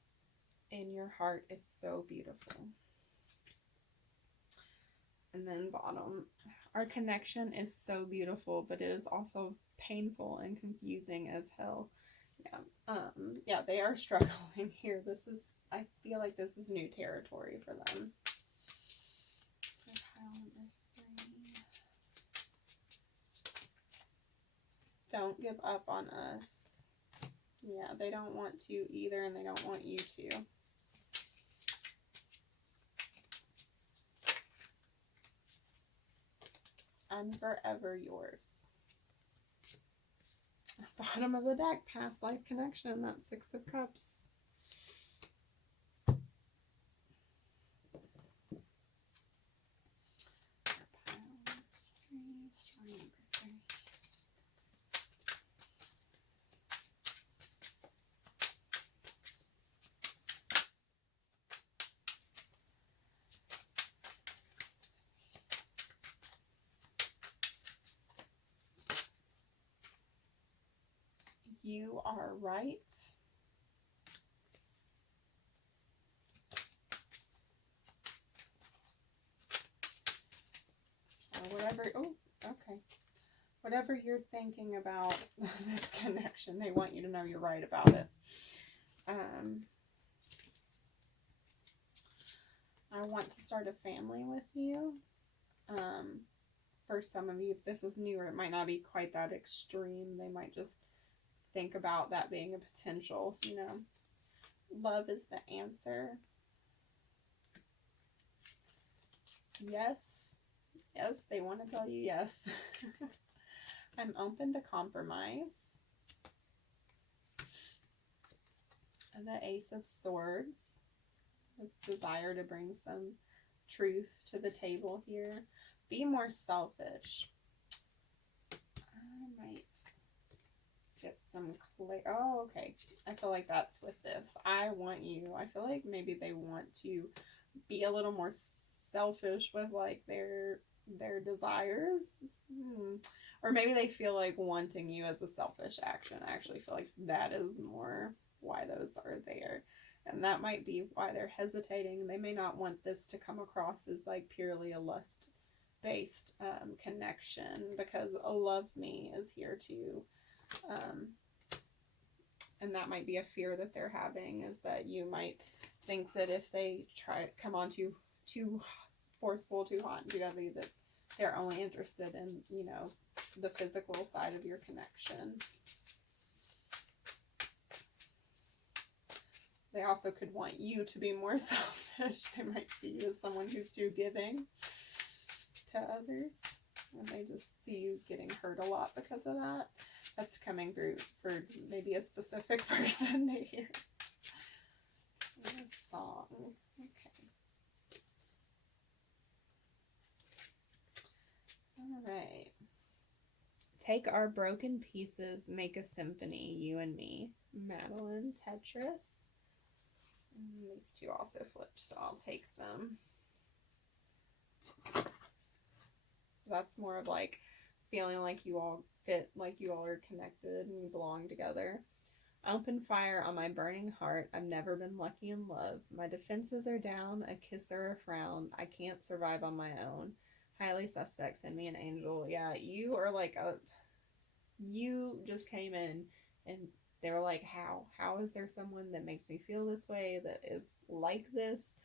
in your heart is so beautiful. And then bottom, our connection is so beautiful, but it is also painful and confusing as hell. Yeah, they are struggling here. I feel like this is new territory for them. Pile number 3. Don't give up on us. Yeah, they don't want to either, and they don't want you to. I'm forever yours. Bottom of the deck, past life connection, that Six of Cups. You are right. Or whatever. Oh, okay. Whatever you're thinking about this connection, they want you to know you're right about it. I want to start a family with you. For some of you, if this is newer, it might not be quite that extreme. They might just think about that being a potential, you know. Love is the answer. Yes. Yes, they want to tell you yes. I'm open to compromise. And the Ace of Swords. This desire to bring some truth to the table here. Be more selfish. I might get some clear. Oh, okay. I feel like that's with this. I want you. I feel like maybe they want to be a little more selfish with like their desires. Or maybe they feel like wanting you as a selfish action. I actually feel like that is more why those are there. And that might be why they're hesitating. They may not want this to come across as like purely a lust-based connection, because a love me is here too. And that might be a fear that they're having, is that you might think that if they come on too forceful, too hot and too heavy, that they're only interested in, you know, the physical side of your connection. They also could want you to be more selfish. They might see you as someone who's too giving to others, and they just see you getting hurt a lot because of that. That's coming through for maybe a specific person to hear. A song. Okay. All right. Take our broken pieces, make a symphony, you and me. Madeline Tetris. These two also flipped, so I'll take them. That's more of like feeling like you all fit, like you all are connected and you belong together. Open fire on my burning heart. I've never been lucky in love. My defenses are down, a kiss or a frown. I can't survive on my own. Highly suspect, send me an angel. Yeah, you are like you just came in and they were like, how is there someone that makes me feel this way, that is like this?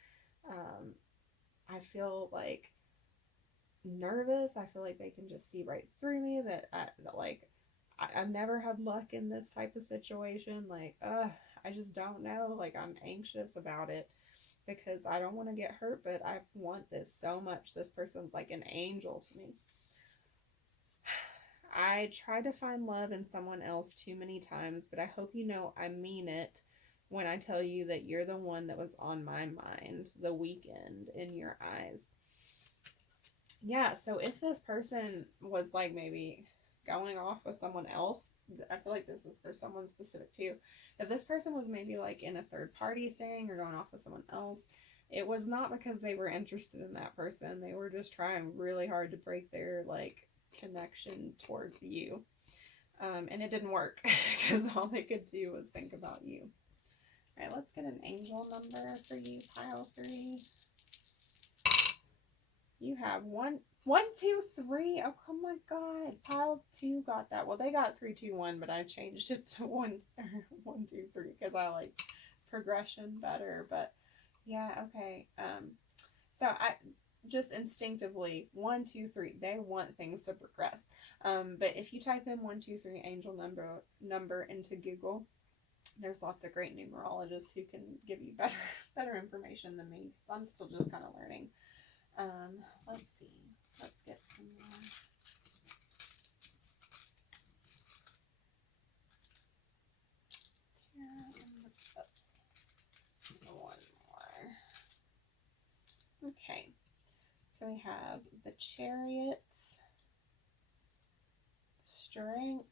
I feel like nervous. I feel like they can just see right through me, that I've never had luck in this type of situation. Like, I just don't know. Like, I'm anxious about it because I don't want to get hurt, but I want this so much. This person's like an angel to me. I try to find love in someone else too many times, but I hope you know I mean it when I tell you that you're the one that was on my mind the weekend in your eyes. Yeah, so if this person was like maybe going off with someone else, I feel like this is for someone specific too. If this person was maybe like in a third party thing or going off with someone else, it was not because they were interested in that person. They were just trying really hard to break their like connection towards you. And it didn't work because all they could do was think about you. All right, let's get an angel number for you, pile 3. You have 1, 2, 3. Oh my God, pile 2 got that. Well, they got 3, 2, 1, but I changed it to 1, 2, 3 because I like progression better. But yeah, okay. So I just instinctively 1, 2, 3. They want things to progress. But if you type in 1, 2, 3 angel number into Google, there's lots of great numerologists who can give you better information than me, because I'm still just kind of learning. Let's see. Let's get some more. so we have the Chariot, Strength,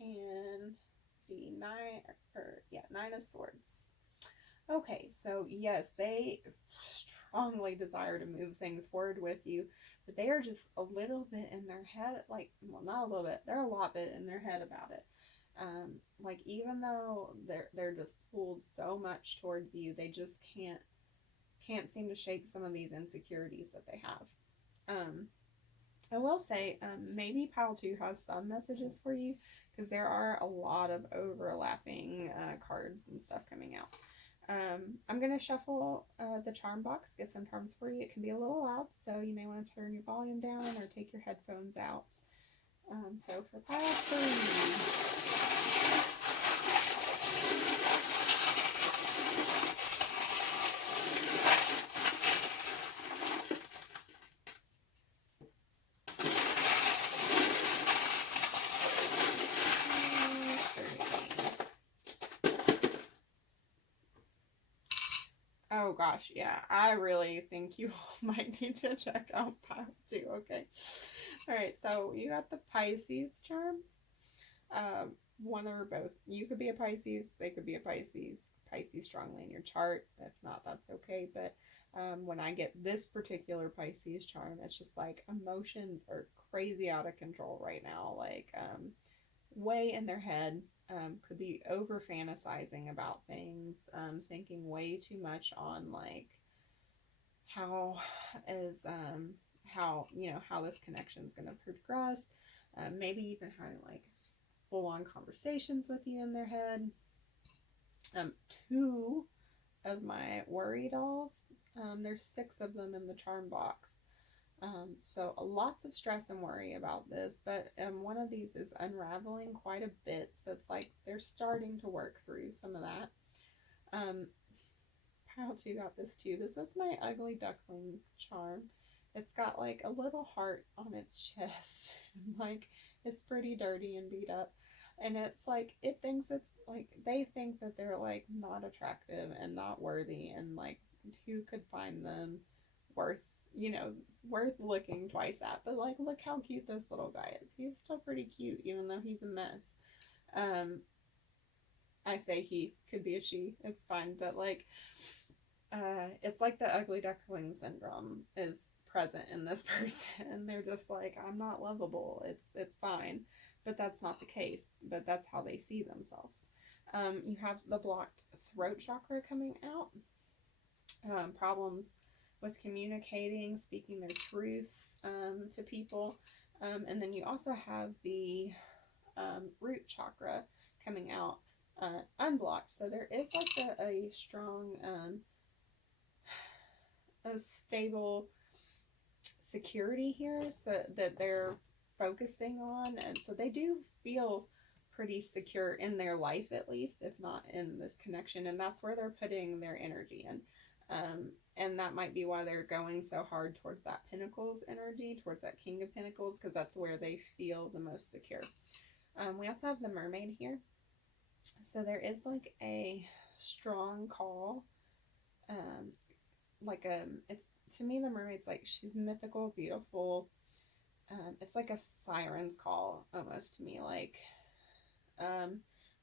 and the Nine of Swords. Okay, so yes, they strongly desire to move things forward with you, but they are just a little bit in their head, like, well, not a little bit, they're a lot bit in their head about it. Like, even though they're just pulled so much towards you, they just can't seem to shake some of these insecurities that they have. I will say, maybe pile 2 has some messages for you, because there are a lot of overlapping cards and stuff coming out. I'm going to shuffle the charm box, get some charms for you. It can be a little loud, so you may want to turn your volume down or take your headphones out. So for pile 3... Oh gosh, yeah, I really think you might need to check out pile 2, okay? Alright, so you got the Pisces charm. One or both. You could be a Pisces, they could be a Pisces. Pisces strongly in your chart. If not, that's okay. But when I get this particular Pisces charm, it's just like emotions are crazy out of control right now. Like, way in their head. Could be over fantasizing about things, thinking way too much on like how this connection is going to progress, maybe even having like full-on conversations with you in their head. 2 of my worry dolls, there's 6 of them in the charm box. So lots of stress and worry about this, but one of these is unraveling quite a bit, so it's like they're starting to work through some of that. Pile 2 got this too. This is my ugly duckling charm. It's got like a little heart on its chest, and like it's pretty dirty and beat up, and it's like it thinks it's like they think that they're like not attractive and not worthy, and like who could find them worth looking twice at. But like, look how cute this little guy is. He's still pretty cute, even though he's a mess. I say he, could be a she, it's fine. But like, it's like the ugly duckling syndrome is present in this person. They're just like, I'm not lovable. It's fine. But that's not the case. But that's how they see themselves. You have the blocked throat chakra coming out. Problems with communicating, speaking their truths to people. And then you also have the root chakra coming out unblocked. So there is like a strong, a stable security here, so that they're focusing on. And so they do feel pretty secure in their life, at least, if not in this connection. And that's where they're putting their energy in. And that might be why they're going so hard towards that Pentacles energy, towards that King of Pentacles, because that's where they feel the most secure. We also have the Mermaid here. So there is like a strong call. It's, to me, the Mermaid's like, she's mythical, beautiful. It's like a siren's call almost to me. Like,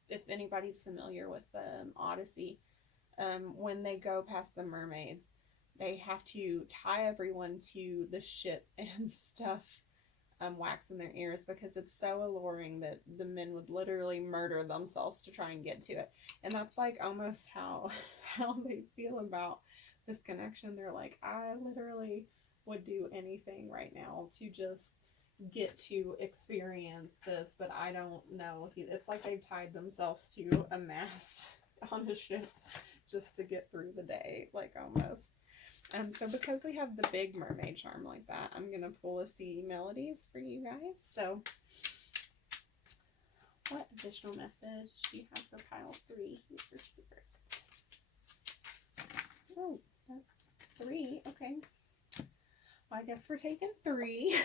if anybody's familiar with Odyssey, when they go past the mermaids, they have to tie everyone to the ship and stuff wax in their ears, because it's so alluring that the men would literally murder themselves to try and get to it. And that's like almost how they feel about this connection. They're like, I literally would do anything right now to just get to experience this, but I don't know. It's like they've tied themselves to a mast on a ship just to get through the day, like almost. So because we have the big mermaid charm like that, I'm going to pull a sea melodies for you guys. So what additional message do you have for pile 3 here for Spirit? Oh, that's 3. Okay. Well, I guess we're taking 3.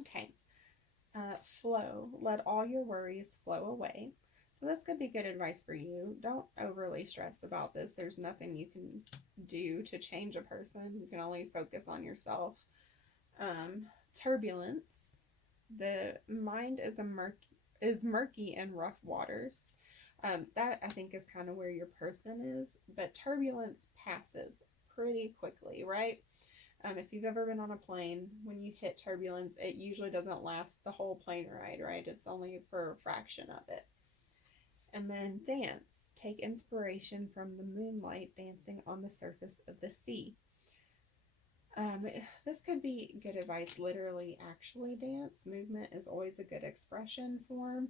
Okay. Flow. Let all your worries flow away. So this could be good advice for you. Don't overly stress about this. There's nothing you can do to change a person. You can only focus on yourself. Turbulence. The mind is murky in rough waters. That I think is kind of where your person is, but turbulence passes pretty quickly, right? If you've ever been on a plane, when you hit turbulence, it usually doesn't last the whole plane ride, right? It's only for a fraction of it. And then dance. Take inspiration from the moonlight dancing on the surface of the sea. This could be good advice. Literally, actually dance. Movement is always a good expression form.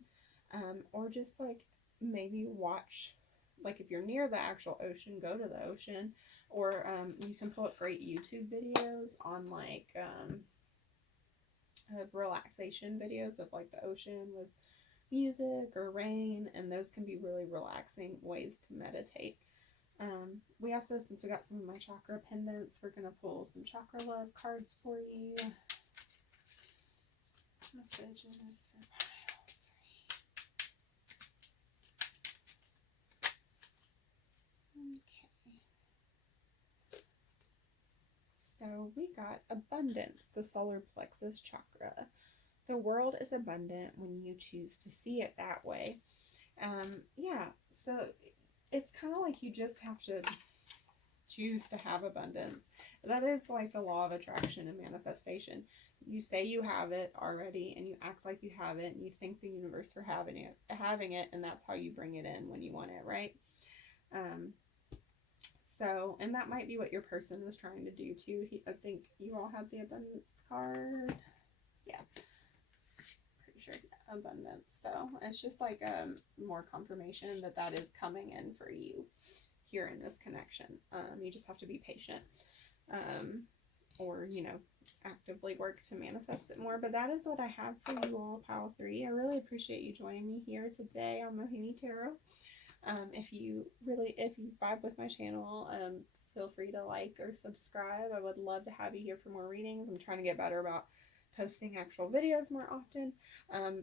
Or just like maybe watch, like if you're near the actual ocean, go to the ocean. Or you can pull up great YouTube videos on like relaxation videos of like the ocean with music or rain, and those can be really relaxing ways to meditate. We also, since we got some of my chakra pendants, we're going to pull some chakra love cards for you. Messages for pile 3. Okay. So we got abundance, the solar plexus chakra. The world is abundant when you choose to see it that way. Yeah, so it's kind of like you just have to choose to have abundance. That is like the law of attraction and manifestation. You say you have it already, and you act like you have it, and you thank the universe for having it, and that's how you bring it in when you want it, right? So, and that might be what your person was trying to do too. I think you all had the abundance card. Yeah. Pretty sure abundance. So it's just like more confirmation that is coming in for you here in this connection. You just have to be patient, or actively work to manifest it more. But that is what I have for you all, Pile 3. I really appreciate you joining me here today on Mohini Tarot. If you vibe with my channel, feel free to like or subscribe. I would love to have you here for more readings. I'm trying to get better about posting actual videos more often,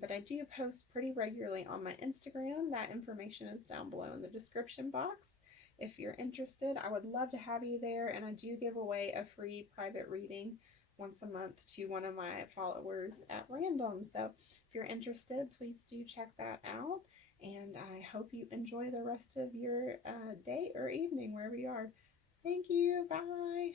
but I do post pretty regularly on my Instagram. That information is down below in the description box. If you're interested, I would love to have you there, and I do give away a free private reading once a month to one of my followers at random. So if you're interested, please do check that out, and I hope you enjoy the rest of your day or evening wherever you are. Thank you. Bye.